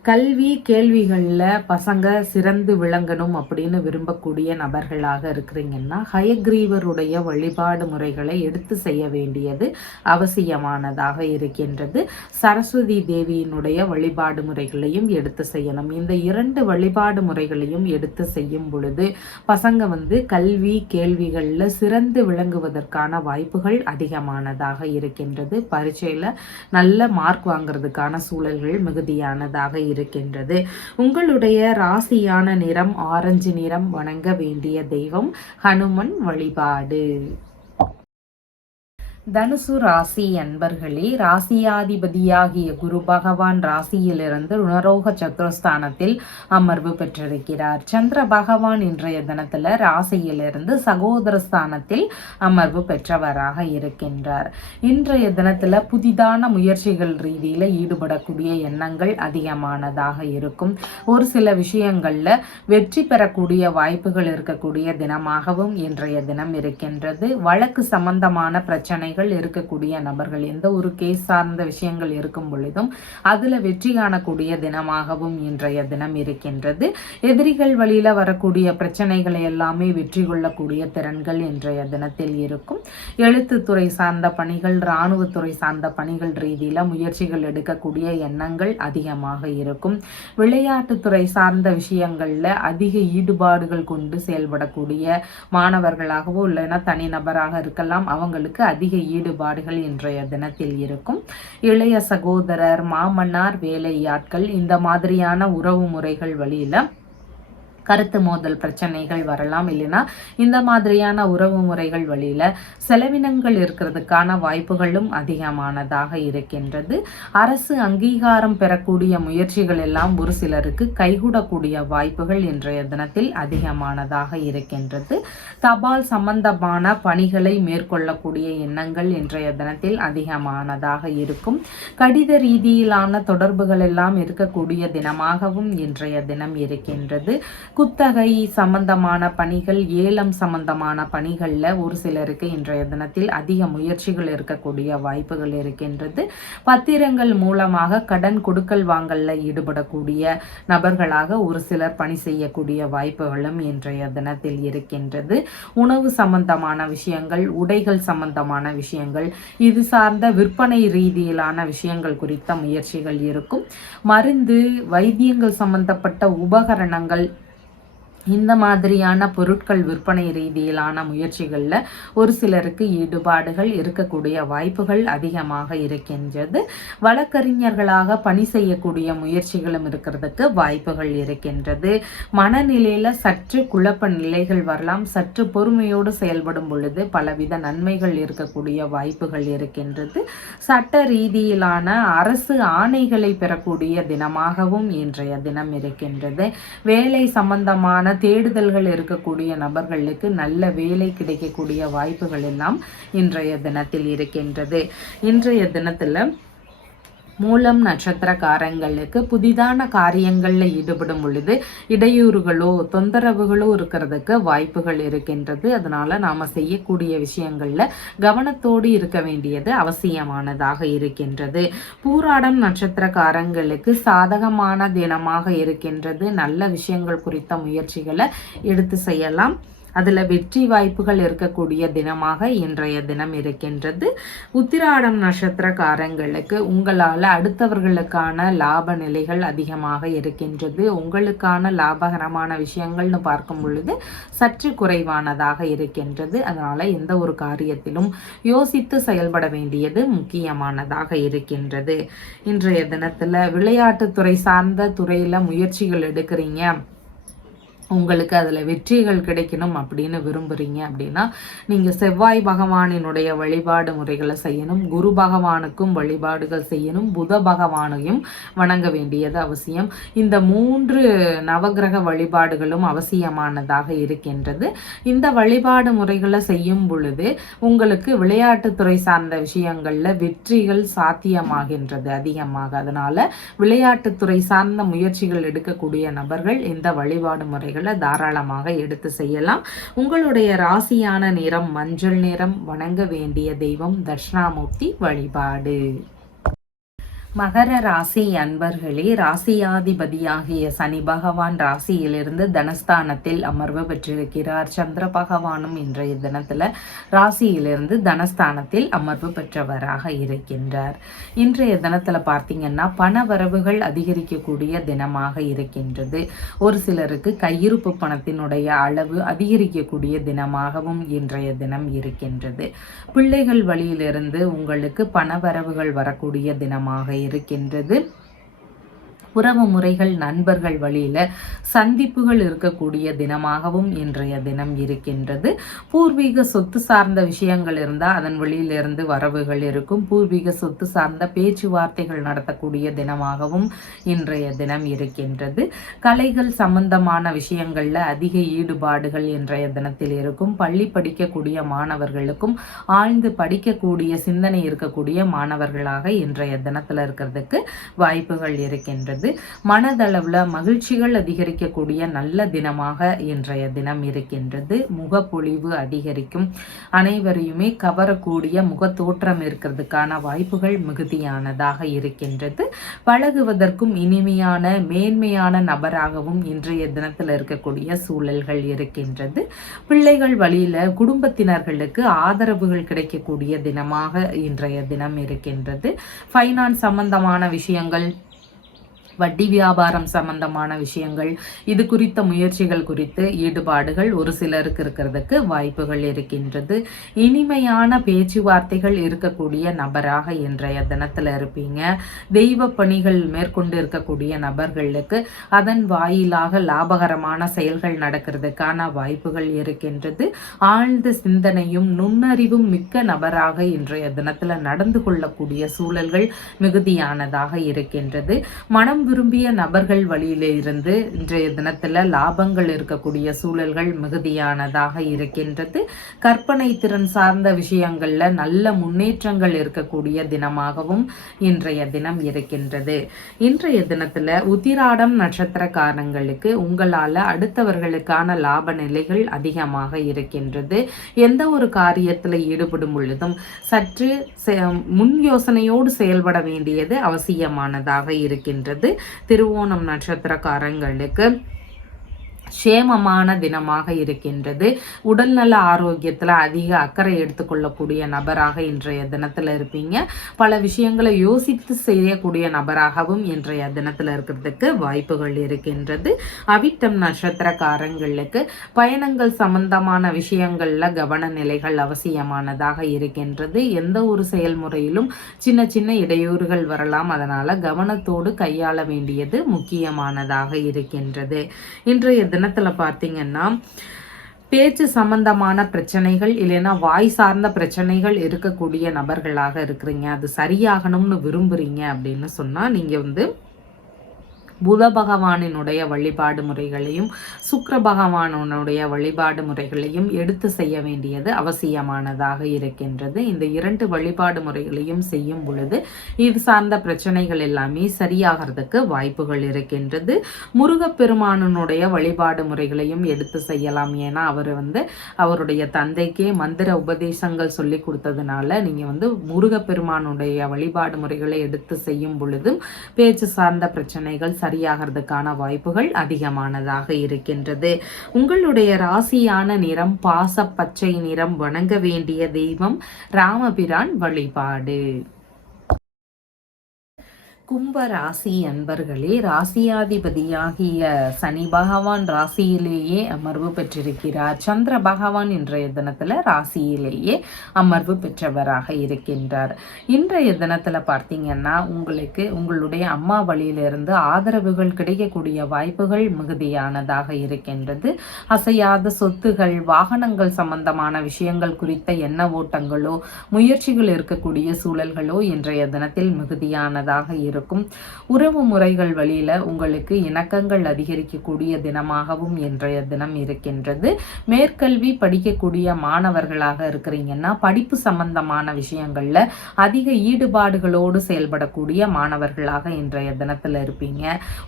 கல்வி கேள்விகளில் பசங்க சிறந்து விளங்கணும் அப்படின்னு விரும்பக்கூடிய நபர்களாக இருக்கிறீங்கன்னா ஹயக்ரீவருடைய வழிபாடு முறைகளை எடுத்து செய்ய வேண்டியது அவசியமானதாக இருக்கின்றது. சரஸ்வதி தேவியினுடைய வழிபாடு முறைகளையும் எடுத்து செய்யணும். இந்த 2 வழிபாடு முறைகளையும் எடுத்து செய்யும் பொழுது பசங்க கல்வி கேள்விகளில் சிறந்து விளங்குவதற்கான வாய்ப்புகள் அதிகமானதாக இருக்கின்றது. பரீட்சையில் நல்ல மார்க் வாங்கிறதுக்கான சூழல்கள் மிகுதியானதாக இருக்கின்றது. உங்களுடைய ராசியான நிறம் ஆரஞ்சு நிறம். வணங்க வேண்டிய தெய்வம் ஹனுமன் வழிபாடு. தனுசு ராசி அன்பர்களே, ராசியாதிபதியாகிய குரு பகவான் ராசியிலிருந்து ருணரோக சத்துரஸ்தானத்தில் அமர்வு பெற்றிருக்கிறார். சந்திர பகவான் இன்றைய தினத்தில் ராசியிலிருந்து சகோதரஸ்தானத்தில் அமர்வு பெற்றவராக இருக்கின்றார். இன்றைய தினத்தில் புதிதான முயற்சிகள் ரீதியில் ஈடுபடக்கூடிய எண்ணங்கள் அதிகமானதாக இருக்கும். ஒரு சில விஷயங்களில் வெற்றி பெறக்கூடிய வாய்ப்புகள் இருக்கக்கூடிய தினமாகவும் இன்றைய தினம் இருக்கின்றது. வழக்கு சம்பந்தமான பிரச்சனை இருக்கக்கூடிய நபர்கள், எந்த ஒரு கேஸ் சார்ந்த விஷயங்கள் இருக்கும் பொழுதும் அதுல வெற்றி காணக்கூடிய தினமாகவும் இன்றைய தினம் இருக்கின்றது. எதிரிகள் வழியில வரக்கூடிய பிரச்சனைகளை எல்லாமே வெற்றி கொள்ளக்கூடிய திறன்கள் இன்றைய தினத்தில் இருக்கும். எழுத்துத்துறை சார்ந்த பணிகள், இராணுவத்துறை சார்ந்த பணிகள் ரீதியில முயற்சிகள் எடுக்கக்கூடிய எண்ணங்கள் அதிகமாக இருக்கும். விளையாட்டுத்துறை சார்ந்த விஷயங்கள்ல அதிக ஈடுபாடுகள் கொண்டு செயல்படக்கூடிய மாணவர்களாகவோ இல்லைன்னா தனிநபராக இருக்கலாம், அவங்களுக்கு அதிக ஈடுபாடுகள் இன்றைய தினத்தில் இருக்கும். இளைய சகோதரர், மாமன்னார், வேலையாட்கள், இந்த மாதிரியான உறவு முறைகள் வழியில கருத்து மோதல் பிரச்சனைகள் வரலாம். இல்லைன்னா இந்த மாதிரியான உறவு முறைகள் வழியில செலவினங்கள் இருக்கிறதுக்கான வாய்ப்புகளும் அதிகமானதாக இருக்கின்றது. அரசு அங்கீகாரம் பெறக்கூடிய முயற்சிகள் எல்லாம் ஒரு சிலருக்கு கைகூடக்கூடிய வாய்ப்புகள் இன்றைய தினத்தில் அதிகமானதாக இருக்கின்றது. தபால் சம்பந்தமான பணிகளை மேற்கொள்ளக்கூடிய எண்ணங்கள் இன்றைய தினத்தில் அதிகமானதாக இருக்கும். கடித ரீதியிலான தொடர்புகள் எல்லாம் இருக்கக்கூடிய தினமாகவும் இன்றைய தினம் இருக்கின்றது. குத்தகை சம்பந்தமான பணிகள், ஏலம் சம்பந்தமான பணிகளில் ஒரு சிலருக்கு இன்றைய தினத்தில் அதிக முயற்சிகள் இருக்கக்கூடிய வாய்ப்புகள் இருக்கின்றது. பத்திரங்கள் மூலமாக கடன் கொடுக்கல் வாங்கல்ல ஈடுபடக்கூடிய நபர்களாக ஒரு சிலர் பணி செய்யக்கூடிய வாய்ப்புகளும் இன்றைய தினத்தில் இருக்கின்றது. உணவு சம்பந்தமான விஷயங்கள், உடைகள் சம்பந்தமான விஷயங்கள், இது சார்ந்த விற்பனை ரீதியிலான விஷயங்கள் குறித்த முயற்சிகள் இருக்கும். மருந்து, வைத்தியங்கள் சம்பந்தப்பட்ட உபகரணங்கள், இந்த மாதிரியான பொருட்கள் விற்பனை ரீதியிலான முயற்சிகளில் ஒரு சிலருக்கு ஈடுபாடுகள் இருக்கக்கூடிய வாய்ப்புகள் அதிகமாக இருக்கின்றது. வழக்கறிஞர்களாக பணி செய்யக்கூடிய முயற்சிகளும் இருக்கிறதுக்கு வாய்ப்புகள் இருக்கின்றது. மனநிலையில் சற்று குழப்ப நிலைகள் வரலாம். சற்று பொறுமையோடு செயல்படும் பொழுது பலவித நன்மைகள் இருக்கக்கூடிய வாய்ப்புகள் இருக்கின்றது. சட்ட ரீதியிலான அரசு ஆணைகளை பெறக்கூடிய தினமாகவும் இன்றைய தினம் இருக்கின்றது. வேலை சம்பந்தமான தேடுதல்கள் இருக்கக்கூடிய நபர்களுக்கு நல்ல வேலை கிடைக்கக்கூடிய வாய்ப்புகள் எல்லாம் இன்றைய தினத்தில் இருக்கின்றது. இன்றைய தினத்தில் மூலம் நட்சத்திரக்காரங்களுக்கு புதிதான காரியங்களில் ஈடுபடும் பொழுது இடையூறுகளோ தொந்தரவுகளோ இருக்கிறதுக்கு வாய்ப்புகள் இருக்கின்றது. அதனால நாம செய்யக்கூடிய விஷயங்கள்ல கவனத்தோடு இருக்க வேண்டியது அவசியமானதாக இருக்கின்றது. பூராடம் நட்சத்திரக்காரங்களுக்கு சாதகமான தினமாக இருக்கின்றது. நல்ல விஷயங்கள் குறித்த முயற்சிகளை எடுத்து செய்யலாம். அதில் வெற்றி வாய்ப்புகள் இருக்கக்கூடிய தினமாக இன்றைய தினம் இருக்கின்றது. உத்திராடம் நட்சத்திரக்காரங்களுக்கு உங்களால் அடுத்தவர்களுக்கான லாப நிலைகள் அதிகமாக இருக்கின்றது. உங்களுக்கான லாபகரமான விஷயங்கள்னு பார்க்கும் பொழுது சற்று குறைவானதாக இருக்கின்றது. அதனால் எந்த ஒரு காரியத்திலும் யோசித்து செயல்பட வேண்டியது முக்கியமானதாக இருக்கின்றது. இன்றைய தினத்தில் விளையாட்டுத்துறை சார்ந்த துறையில் முயற்சிகள் எடுக்கிறீங்க, உங்களுக்கு அதில் வெற்றிகள் கிடைக்கணும் அப்படின்னு விரும்புகிறீங்க அப்படின்னா நீங்கள் செவ்வாய் பகவானினுடைய வழிபாடு முறைகளை செய்யணும். குரு பகவானுக்கும் வழிபாடுகள் செய்யணும். புத பகவானையும் வணங்க வேண்டியது அவசியம். இந்த 3 நவகிரக வழிபாடுகளும் அவசியமானதாக இருக்கின்றது. இந்த வழிபாடு முறைகளை செய்யும் பொழுது உங்களுக்கு விளையாட்டுத்துறை சார்ந்த விஷயங்களில் வெற்றிகள் சாத்தியமாகின்றது அதிகமாக. அதனால் விளையாட்டுத்துறை சார்ந்த முயற்சிகள் எடுக்கக்கூடிய நபர்கள் இந்த வழிபாடு முறைகள் தாராளமாக எடுத்து செய்யலாம். உங்களுடைய ராசியான நிறம் மஞ்சள் நிறம். வணங்க வேண்டிய தெய்வம் தட்சிணாமூர்த்தி வழிபாடு. மகர ராசி அன்பர்களே, ராசியாதிபதியாகிய சனி பகவான் ராசியிலிருந்து தனஸ்தானத்தில் அமர்வு பெற்றிருக்கிறார். சந்திர பகவானும் இன்றைய தினத்தில் ராசியிலிருந்து தனஸ்தானத்தில் அமர்வு பெற்றவராக இருக்கின்றார். இன்றைய தினத்தில் பார்த்தீங்கன்னா பண வரவுகள் அதிகரிக்கக்கூடிய தினமாக இருக்கின்றது. ஒரு சிலருக்கு கையிருப்பு பணத்தினுடைய அளவு அதிகரிக்கக்கூடிய தினமாகவும் இன்றைய தினம் இருக்கின்றது. பிள்ளைகள் வழியிலிருந்து உங்களுக்கு பண வரவுகள் வரக்கூடிய தினமாக இருக்கின்றது. உறவு முறைகள் நண்பர்கள் வழியில சந்திப்புகள் இருக்கக்கூடிய தினமாகவும் இன்றைய தினம் இருக்கின்றது. பூர்வீக சொத்து சார்ந்த விஷயங்கள் இருந்தால் அதன் வழியிலிருந்து வரவுகள் இருக்கும். பூர்வீக சொத்து சார்ந்த பேச்சுவார்த்தைகள் நடத்தக்கூடிய தினமாகவும் இன்றைய தினம் இருக்கின்றது. கலைகள் சம்பந்தமான விஷயங்கள்ல அதிக ஈடுபாடுகள் இன்றைய தினத்தில் இருக்கும். பள்ளி படிக்கக்கூடிய மாணவர்களுக்கும் ஆழ்ந்து படிக்கக்கூடிய சிந்தனை இருக்கக்கூடிய மாணவர்களாக இன்றைய தினத்தில் இருக்கிறதுக்கு வாய்ப்புகள் இருக்கின்றது. மனதளவுல மகிழ்ச்சிகள் அதிகரிக்கக்கூடிய நல்ல தினமாக இன்றைய தினம் இருக்கின்றது. முகப்பொழிவு அதிகரிக்கும். அனைவரையுமே கவரக்கூடிய முக தோற்றம் இருக்கிறதுக்கான வாய்ப்புகள் மிகுதியானதாக இருக்கின்றது. பழகுவதற்கும் இனிமையான மேன்மையான நபராகவும் இன்றைய தினத்தில் இருக்கக்கூடிய சூழல்கள் இருக்கின்றது. பிள்ளைகள் வழியில குடும்பத்தினர்களுக்கு ஆதரவுகள் கிடைக்கக்கூடிய தினமாக இன்றைய தினம் இருக்கின்றது. ஃபைனான்ஸ் சம்பந்தமான விஷயங்கள், வட்டி வியாபாரம் சம்பந்தமான விஷயங்கள், இது குறித்த முயற்சிகள் குறித்து ஈடுபாடுகள் ஒரு சிலருக்கு இருக்கிறதுக்கு வாய்ப்புகள் இருக்கின்றது. இனிமையான பேச்சுவார்த்தைகள் இருக்கக்கூடிய நபராக இன்றைய தினத்தில் இருப்பீங்க. தெய்வ பணிகள் மேற்கொண்டு இருக்கக்கூடிய நபர்களுக்கு அதன் வாயிலாக லாபகரமான செயல்கள் நடக்கிறதுக்கான வாய்ப்புகள் இருக்கின்றது. ஆழ்ந்த சிந்தனையும் நுண்ணறிவும் மிக்க நபராக இன்றைய தினத்தில் நடந்து கொள்ளக்கூடிய சூழல்கள் மிகுதியானதாக இருக்கின்றது. மனம் விரும்பிய நபர்கள் வழியில இருந்து இன்றைய தினத்துல லாபங்கள் இருக்கக்கூடிய சூழல்கள் மிகுதியானதாக இருக்கின்றது. கற்பனை திறன் சார்ந்த விஷயங்கள்ல நல்ல முன்னேற்றங்கள் இருக்கக்கூடிய தினமாகவும் இன்றைய தினம் இருக்கின்றது. இன்றைய தினத்துல உத்திராடம் நட்சத்திரக்காரங்களுக்கு உங்களால அடுத்தவர்களுக்கான லாப நிலைகள் அதிகமாக இருக்கின்றது. எந்த ஒரு காரியத்துல ஈடுபடும் பொழுதும் சற்று முன் யோசனையோடு செயல்பட வேண்டியது அவசியமானதாக இருக்கின்றது. திருவோணம் நட்சத்திரக்காரங்களுக்கு சேமமான தினமாக இருக்கின்றது. உடல்நல ஆரோக்கியத்தில் அதிக அக்கறை எடுத்துக்கொள்ளக்கூடிய நபராக இன்றைய தினத்தில் இருப்பீங்க. பல விஷயங்களை யோசித்து செய்யக்கூடிய நபராகவும் இன்றைய தினத்தில் இருக்கிறதுக்கு வாய்ப்புகள் இருக்கின்றது. அவிட்டம் நட்சத்திரக்காரங்களுக்கு பயணங்கள் சம்பந்தமான விஷயங்கள்ல கவன நிலைகள் அவசியமானதாக இருக்கின்றது. எந்த ஒரு செயல்முறையிலும் சின்ன சின்ன இடையூறுகள் வரலாம். அதனால கவனத்தோடு கையாள வேண்டியது முக்கியமானதாக இருக்கின்றது. இன்றைய தினத்துல பார்த்தீங்கன்னா பேச்சு சம்பந்தமான பிரச்சனைகள் இல்லைன்னா வாய் சார்ந்த பிரச்சனைகள் இருக்கக்கூடிய நபர்களாக இருக்கிறீங்க. அது சரியாகணும்னு விரும்புறீங்க அப்படின்னு சொன்னா நீங்க புத பகவானினுடைய வழிபாடு முறைகளையும் சுக்கிர பகவானுடைய வழிபாடு முறைகளையும் எடுத்து செய்ய வேண்டியது அவசியமானதாக இருக்கின்றது. இந்த 2 வழிபாடு முறைகளையும் செய்யும் பொழுது இது சார்ந்த பிரச்சனைகள் எல்லாமே சரியாகிறதுக்கு வாய்ப்புகள் இருக்கின்றது. முருகப்பெருமானுடைய வழிபாடு முறைகளையும் எடுத்து செய்யலாம். ஏன்னா அவர் அவருடைய தந்தைக்கே மந்திர உபதேசங்கள் சொல்லி கொடுத்ததுனால நீங்க முருகப்பெருமானுடைய வழிபாடு முறைகளை எடுத்து செய்யும் பொழுதும் பேச்சு சார்ந்த பிரச்சனைகள் சரியாகிறதுக்கான வாய்ப்புகள் அதிகமானதாக இருக்கின்றது. உங்களுடைய ராசியான நிறம் பாச பச்சை நிறம். வணங்க வேண்டிய தெய்வம் ராமபிரான் வழிபாடு. கும்ப ராசி அன்பர்களே, ராசியாதிபதியாகிய சனி பகவான் ராசியிலேயே அமர்வு பெற்றிருக்கிறார். சந்திர பகவான் இன்றைய தினத்துல ராசியிலேயே அமர்வு பெற்றவராக இருக்கின்றார். இன்றைய தினத்துல பார்த்தீங்கன்னா உங்களுக்கு உங்களுடைய அம்மா வழியிலிருந்து ஆதரவுகள் கிடைக்கக்கூடிய வாய்ப்புகள் மிகுதியானதாக இருக்கின்றது. அசையாத சொத்துகள், வாகனங்கள் சம்பந்தமான விஷயங்கள் குறித்த எண்ண ஓட்டங்களோ முயற்சிகள் இருக்கக்கூடிய சூழல்களோ இன்றைய தினத்தில் மிகுதியானதாக இருக்கும். உறவு முறைகள் வழியில உங்களுக்கு இணக்கங்கள் அதிகரிக்கக்கூடிய தினமாகவும் இன்றைய தினம் இருக்கின்றது. மேற்கல்வி படிக்கக்கூடிய மாணவர்களாக இருக்கிறீங்கன்னா படிப்பு சம்பந்தமான விஷயங்கள்ல அதிக ஈடுபாடுகளோடு செயல்படக்கூடிய மாணவர்களாக இன்றைய தினத்துல இருப்பீங்க.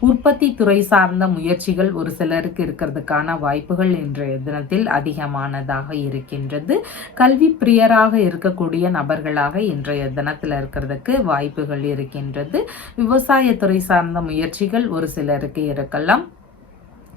உற்பத்தி துறை சார்ந்த முயற்சிகள் ஒரு சிலருக்கு இருக்கிறதுக்கான வாய்ப்புகள் இன்றைய தினத்தில் அதிகமானதாக இருக்கின்றது. கல்வி பிரியராக இருக்கக்கூடிய நபர்களாக இன்றைய தினத்துல இருக்கிறதுக்கு வாய்ப்புகள் இருக்கின்றது. விவசாயத்துறை சார்ந்த முயற்சிகள் ஒரு சிலருக்கு இருக்கலாம்.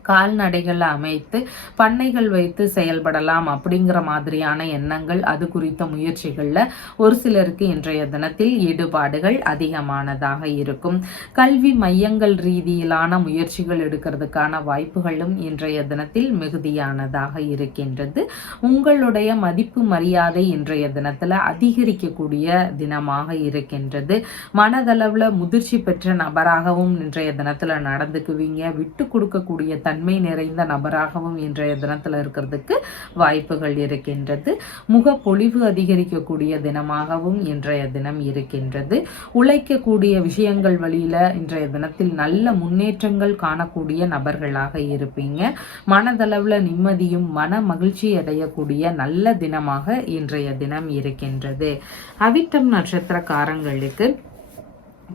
கால்நடைகளை அமைத்து பண்ணைகள் வைத்து செயல்படலாம் அப்படிங்கிற மாதிரியான எண்ணங்கள், அது குறித்த முயற்சிகளில் ஒரு சிலருக்கு இன்றைய தினத்தில் ஈடுபாடுகள் அதிகமானதாக இருக்கும். கல்வி மையங்கள் ரீதியிலான முயற்சிகள் எடுக்கிறதுக்கான வாய்ப்புகளும் இன்றைய தினத்தில் மிகுதியானதாக இருக்கின்றது. உங்களுடைய மதிப்பு மரியாதை இன்றைய தினத்தில் அதிகரிக்கக்கூடிய தினமாக இருக்கின்றது. மனதளவில் முதிர்ச்சி பெற்ற நபராகவும் இன்றைய தினத்தில் நடந்துக்குவீங்க. விட்டு கொடுக்கக்கூடிய தன்மை நிறைந்த நபராகவும் இன்றைய தினத்தில் இருக்கிறதுக்கு வாய்ப்புகள் இருக்கின்றது. முக பொலிவு அதிகரிக்கக்கூடிய தினமாகவும் இன்றைய தினம் இருக்கின்றது. உழைக்கக்கூடிய விஷயங்கள் வழியில இன்றைய தினத்தில் நல்ல முன்னேற்றங்கள் காணக்கூடிய நபர்களாக இருப்பீங்க. மனதளவுல நிம்மதியும் மன மகிழ்ச்சி அடையக்கூடிய நல்ல தினமாக இன்றைய தினம் இருக்கின்றது. அவிட்டம் நட்சத்திரக்காரங்களுக்கு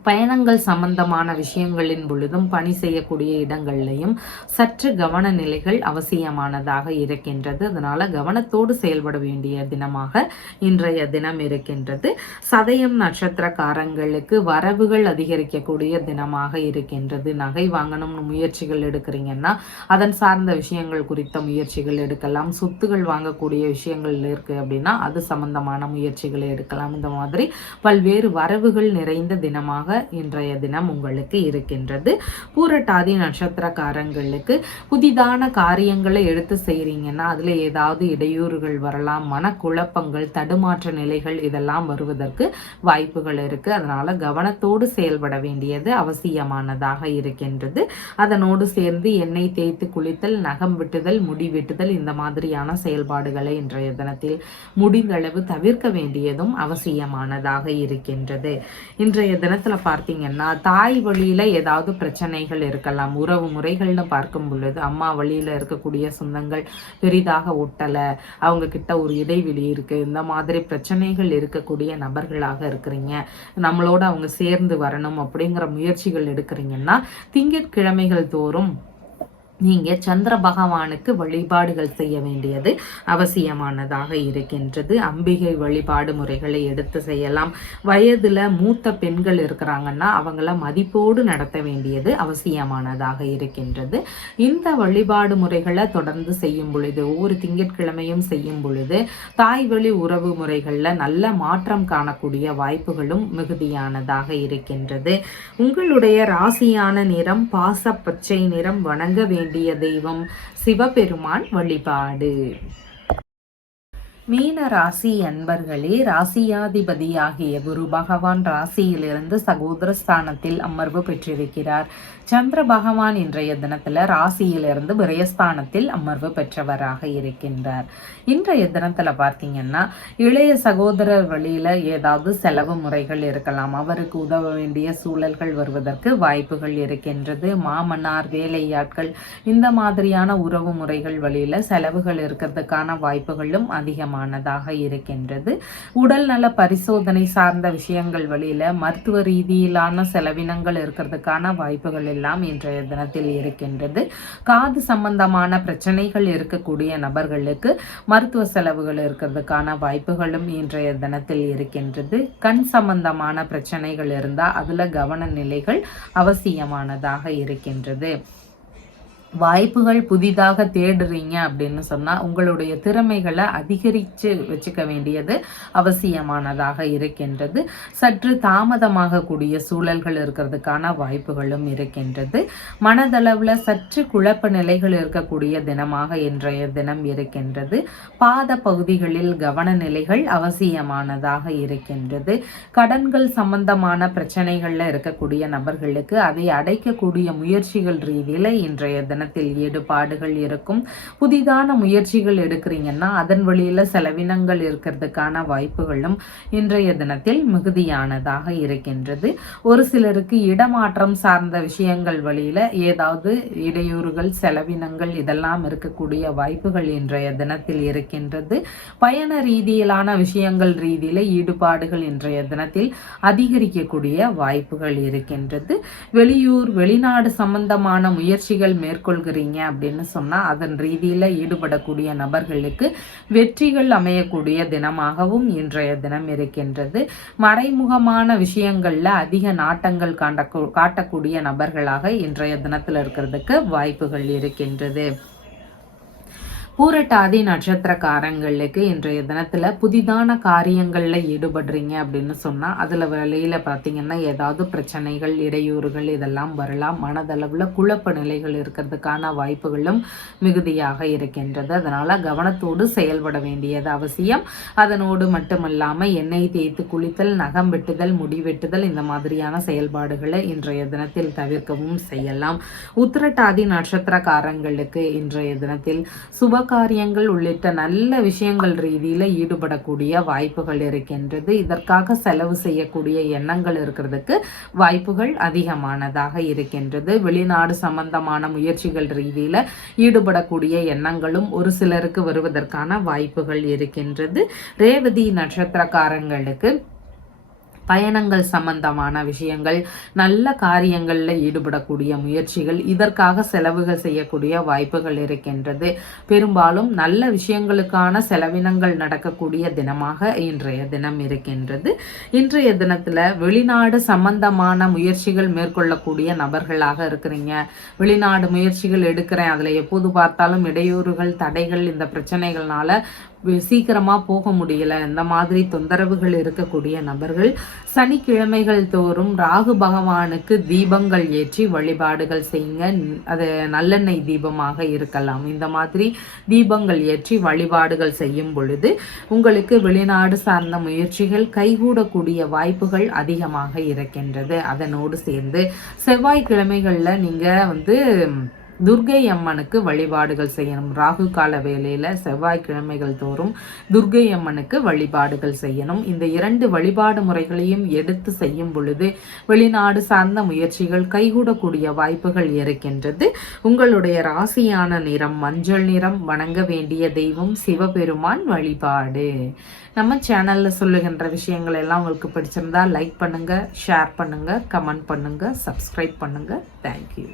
பயணங்கள் சம்பந்தமான விஷயங்களின் பொழுதும் பணி செய்யக்கூடிய இடங்கள்லையும் சற்று கவன நிலைகள் அவசியமானதாக இருக்கின்றது. அதனால கவனத்தோடு செயல்பட வேண்டிய தினமாக இன்றைய தினம் இருக்கின்றது. சதயம் நட்சத்திரக்காரங்களுக்கு வரவுகள் அதிகரிக்கக்கூடிய தினமாக இருக்கின்றது. நகை வாங்கணும்னு முயற்சிகள் எடுக்கிறீங்கன்னா அதன் சார்ந்த விஷயங்கள் குறித்த முயற்சிகள் எடுக்கலாம். சொத்துகள் வாங்கக்கூடிய விஷயங்கள் இருக்கு அப்படின்னா அது சம்பந்தமான முயற்சிகளை எடுக்கலாம். இந்த மாதிரி பல்வேறு வரவுகள் நிறைந்த தினமாக இன்றைய தினம் உங்களுக்கு இருக்கின்றது. பூரட்டாதி நட்சத்திரக்காரங்களுக்கு புதிதான காரியங்களை எடுத்து செய்றீங்கன்னா அதுல ஏதாவது இடையூறுகள் வரலாம். மனக்குழப்பங்கள், தடுமாற்ற நிலைகள் இதெல்லாம் வருவதற்கு வாய்ப்புகள் இருக்கு. அதனால கவனத்தோடு செயல்பட வேண்டியது அவசியமானதாக இருக்கின்றது. அதனோடு சேர்ந்து எண்ணெய் தேய்த்து குளித்தல், நகம் வெட்டுதல், முடி வெட்டுதல் இந்த மாதிரியான செயல்பாடுகளை இன்றைய தினத்தில் முடிந்தளவு தவிர்க்க வேண்டியதும் அவசியமானதாக இருக்கின்றது. இன்றைய தினத்துல பார்த்தீங்கன்னா தாய் வழியில ஏதாவது பிரச்சனைகள் இருக்கலாம். உறவு முறைகள்னு பார்க்கும் பொழுது அம்மா வழியில இருக்கக்கூடிய சொந்தங்கள் பெரிதாக ஒட்டல, அவங்க கிட்ட ஒரு இடைவெளி இருக்கு, இந்த மாதிரி பிரச்சனைகள் இருக்கக்கூடிய நபர்களாக இருக்கிறீங்க. நம்மளோட அவங்க சேர்ந்து வரணும் அப்படிங்கிற முயற்சிகள் எடுக்கிறீங்கன்னா திங்கட்கிழமைகள் தோறும் நீங்க சந்திர பகவானுக்கு வழிபாடுகள் செய்ய வேண்டியது அவசியமானதாக இருக்கின்றது. அம்பிகை வழிபாடு முறைகளை எடுத்து செய்யலாம். வயதுல மூத்த பெண்கள் இருக்கிறாங்கன்னா அவங்கள மதிப்போடு நடத்த வேண்டியது அவசியமானதாக இருக்கின்றது. இந்த வழிபாடு முறைகளை தொடர்ந்து செய்யும் பொழுது, ஒவ்வொரு திங்கட்கிழமையும் செய்யும் பொழுது தாய் வழி உறவு முறைகள்ல நல்ல மாற்றம் காணக்கூடிய வாய்ப்புகளும் மிகுதியானதாக இருக்கின்றது. உங்களுடைய ராசியான நிறம் பாச பச்சை நிறம். வணங்க வேண்டிய தெய்வம் சிவபெருமான் வழிபாடு. மீன ராசி அன்பர்களே, ராசியாதிபதியாகிய குரு பகவான் ராசியிலிருந்து சகோதர ஸ்தானத்தில் அமர்வு பெற்றிருக்கிறார். சந்திர பகவான் இன்றைய தினத்துல ராசியிலிருந்து விரயஸ்தானத்தில் அமர்வு பெற்றவராக இருக்கின்றார். இன்றைய தினத்துல பார்த்தீங்கன்னா இளைய சகோதரர் வழியில ஏதாவது செலவு முறைகள் இருக்கலாம். அவருக்கு உதவ வேண்டிய சூழல்கள் வருவதற்கு வாய்ப்புகள் இருக்கின்றது. மாமனார், வேலையாட்கள், இந்த மாதிரியான உறவு முறைகள் வழியில செலவுகள் இருக்கிறதுக்கான வாய்ப்புகளும் அதிகமானதாக இருக்கின்றது. உடல் நல பரிசோதனை சார்ந்த விஷயங்கள் வழியில மருத்துவ ரீதியிலான செலவினங்கள் இருக்கிறதுக்கான வாய்ப்புகள் எல்லாம் இன்றைய தினத்தில் இருக்கின்றது. காது சம்பந்தமான பிரச்சனைகள் இருக்கக்கூடிய நபர்களுக்கு மருத்துவ செலவுகள் இருக்கிறதுக்கான வாய்ப்புகளும் இன்றைய தினத்தில் இருக்கின்றது. கண் சம்பந்தமான பிரச்சனைகள் இருந்தா அதுல கவன நிலைகள் அவசியமானதாக இருக்கின்றது. வாய்ப்புகள் புதிதாக தேடுறீங்க அப்படின்னு சொன்னால் உங்களுடைய திறமைகளை அதிகரித்து வச்சுக்க வேண்டியது அவசியமானதாக இருக்கின்றது. சற்று தாமதமாக கூடிய சூழல்கள் இருக்கிறதுக்கான வாய்ப்புகளும் இருக்கின்றது. மனதளவில் சற்று குழப்ப நிலைகள் இருக்கக்கூடிய தினமாக இன்றைய தினம் இருக்கின்றது. பாத பகுதிகளில் கவன நிலைகள் அவசியமானதாக இருக்கின்றது. கடன்கள் சம்பந்தமான பிரச்சனைகளில் இருக்கக்கூடிய நபர்களுக்கு அதை அடைக்கக்கூடிய முயற்சிகள் ரீதியில் இன்றைய தினம் ஈடுபாடுகள் இருக்கும். புதிதான முயற்சிகள் எடுக்கிறீங்கன்னா அதன் வழியில செலவினங்கள் இருக்கிறதுக்கான வாய்ப்புகளும் இன்றைய தினத்தில் மிகுதியானதாக இருக்கின்றது. ஒரு சிலருக்கு இடமாற்றம் சார்ந்த விஷயங்கள் வழியில ஏதாவது இடையூறுகள், செலவினங்கள் இதெல்லாம் இருக்கக்கூடிய வாய்ப்புகள் இன்றைய தினத்தில் இருக்கின்றது. பயண ரீதியிலான விஷயங்கள் ரீதியில ஈடுபாடுகள் இன்றைய தினத்தில் அதிகரிக்கக்கூடிய வாய்ப்புகள் இருக்கின்றது. வெளியூர், வெளிநாடு சம்பந்தமான முயற்சிகள் மேற்கொள்கிறீங்க அப்படின்னு சொன்னா அதன் ரீதியில ஈடுபடக்கூடிய நபர்களுக்கு வெற்றிகள் அமையக்கூடிய தினமாகவும் இன்றைய தினம் இருக்கின்றது. மறைமுகமான விஷயங்கள்ல அதிக நாட்டங்கள் காட்டக்கூடிய நபர்களாக இன்றைய தினத்துல இருக்கிறதுக்கு வாய்ப்புகள் இருக்கின்றது. பூரட்டாதி நட்சத்திரக்காரங்களுக்கு இன்றைய தினத்துல புதிதான காரியங்கள்ல ஈடுபடுறீங்க அப்படின்னு சொன்னா அதுல வேலையில பார்த்தீங்கன்னா ஏதாவது பிரச்சனைகள், இடையூறுகள் இதெல்லாம் வரலாம். மனதளவுல குழப்ப நிலைகள் இருக்கிறதுக்கான வாய்ப்புகளும் மிகுதியாக இருக்கின்றது. அதனால கவனத்தோடு செயல்பட வேண்டியது அவசியம். அதனோடு மட்டுமல்லாம எண்ணெய் தேய்த்து குளித்தல், நகம் வெட்டுதல், முடி வெட்டுதல் இந்த மாதிரியான செயல்பாடுகளை இன்றைய தினத்தில் தவிர்க்கவும் செய்யலாம். உத்திரட்டாதி நட்சத்திரக்காரங்களுக்கு இன்றைய தினத்தில் சுப காரியங்கள் உள்ளிட்ட நல்ல விஷயங்கள் ரீதியில ஈடுபடக்கூடிய வாய்ப்புகள் இருக்கின்றது. இதற்காக செலவு செய்யக்கூடிய எண்ணங்கள் இருக்கிறதுக்கு வாய்ப்புகள் அதிகமானதாக இருக்கின்றது. வெளிநாடு சம்பந்தமான முயற்சிகள் ரீதியில ஈடுபடக்கூடிய எண்ணங்களும் ஒரு சிலருக்கு வருவதற்கான வாய்ப்புகள் இருக்கின்றது. ரேவதி நட்சத்திரக்காரங்களுக்கு பயணங்கள் சம்பந்தமான விஷயங்கள், நல்ல காரியங்களில் ஈடுபடக்கூடிய முயற்சிகள், இதற்காக செலவுகள் செய்யக்கூடிய வாய்ப்புகள் இருக்கின்றது. பெரும்பாலும் நல்ல விஷயங்களுக்கான செலவினங்கள் நடக்கக்கூடிய தினமாக இன்றைய தினம் இருக்கின்றது. இன்றைய தினத்தில் வெளிநாடு சம்பந்தமான முயற்சிகள் மேற்கொள்ளக்கூடிய நபர்களாக இருக்கிறீங்க. வெளிநாடு முயற்சிகள் எடுக்கிறேன், அதில் எப்போது பார்த்தாலும் இடையூறுகள், தடைகள், இந்த பிரச்சனைகள்னால சீக்கிரமாக போக முடியல, இந்த மாதிரி தொந்தரவுகள் இருக்கக்கூடிய நபர்கள் சனிக்கிழமைகள் தோறும் ராகு பகவானுக்கு தீபங்கள் ஏற்றி வழிபாடுகள் செய்யுங்க. அது நல்லெண்ணெய் தீபமாக இருக்கலாம். இந்த மாதிரி தீபங்கள் ஏற்றி வழிபாடுகள் செய்யும் பொழுது உங்களுக்கு வெளிநாடு சார்ந்த முயற்சிகள் கைகூடக்கூடிய வாய்ப்புகள் அதிகமாக இருக்கின்றது. அதனோடு சேர்ந்து செவ்வாய்க்கிழமைகளில் நீங்கள் துர்கை அம்மனுக்கு வழிபாடுகள் செய்யணும். ராகு கால வேளையில செவ்வாய்க்கிழமைகள் தோறும் துர்கை அம்மனுக்கு வழிபாடுகள் செய்யணும். இந்த 2 வழிபாடு முறைகளையும் எடுத்து செய்யும் பொழுது வெளிநாடு சார்ந்த முயற்சிகள் கைகூடக்கூடிய வாய்ப்புகள் இருக்கின்றது. உங்களுடைய ராசியான நிறம் மஞ்சள் நிறம். வணங்க வேண்டிய தெய்வம் சிவபெருமான் வழிபாடு. நம்ம சேனல்ல சொல்லுகின்ற விஷயங்கள் எல்லாம் உங்களுக்கு பிடிச்சிருந்தா லைக் பண்ணுங்க, ஷேர் பண்ணுங்க, கமெண்ட் பண்ணுங்க, சப்ஸ்கிரைப் பண்ணுங்க. தேங்க்யூ.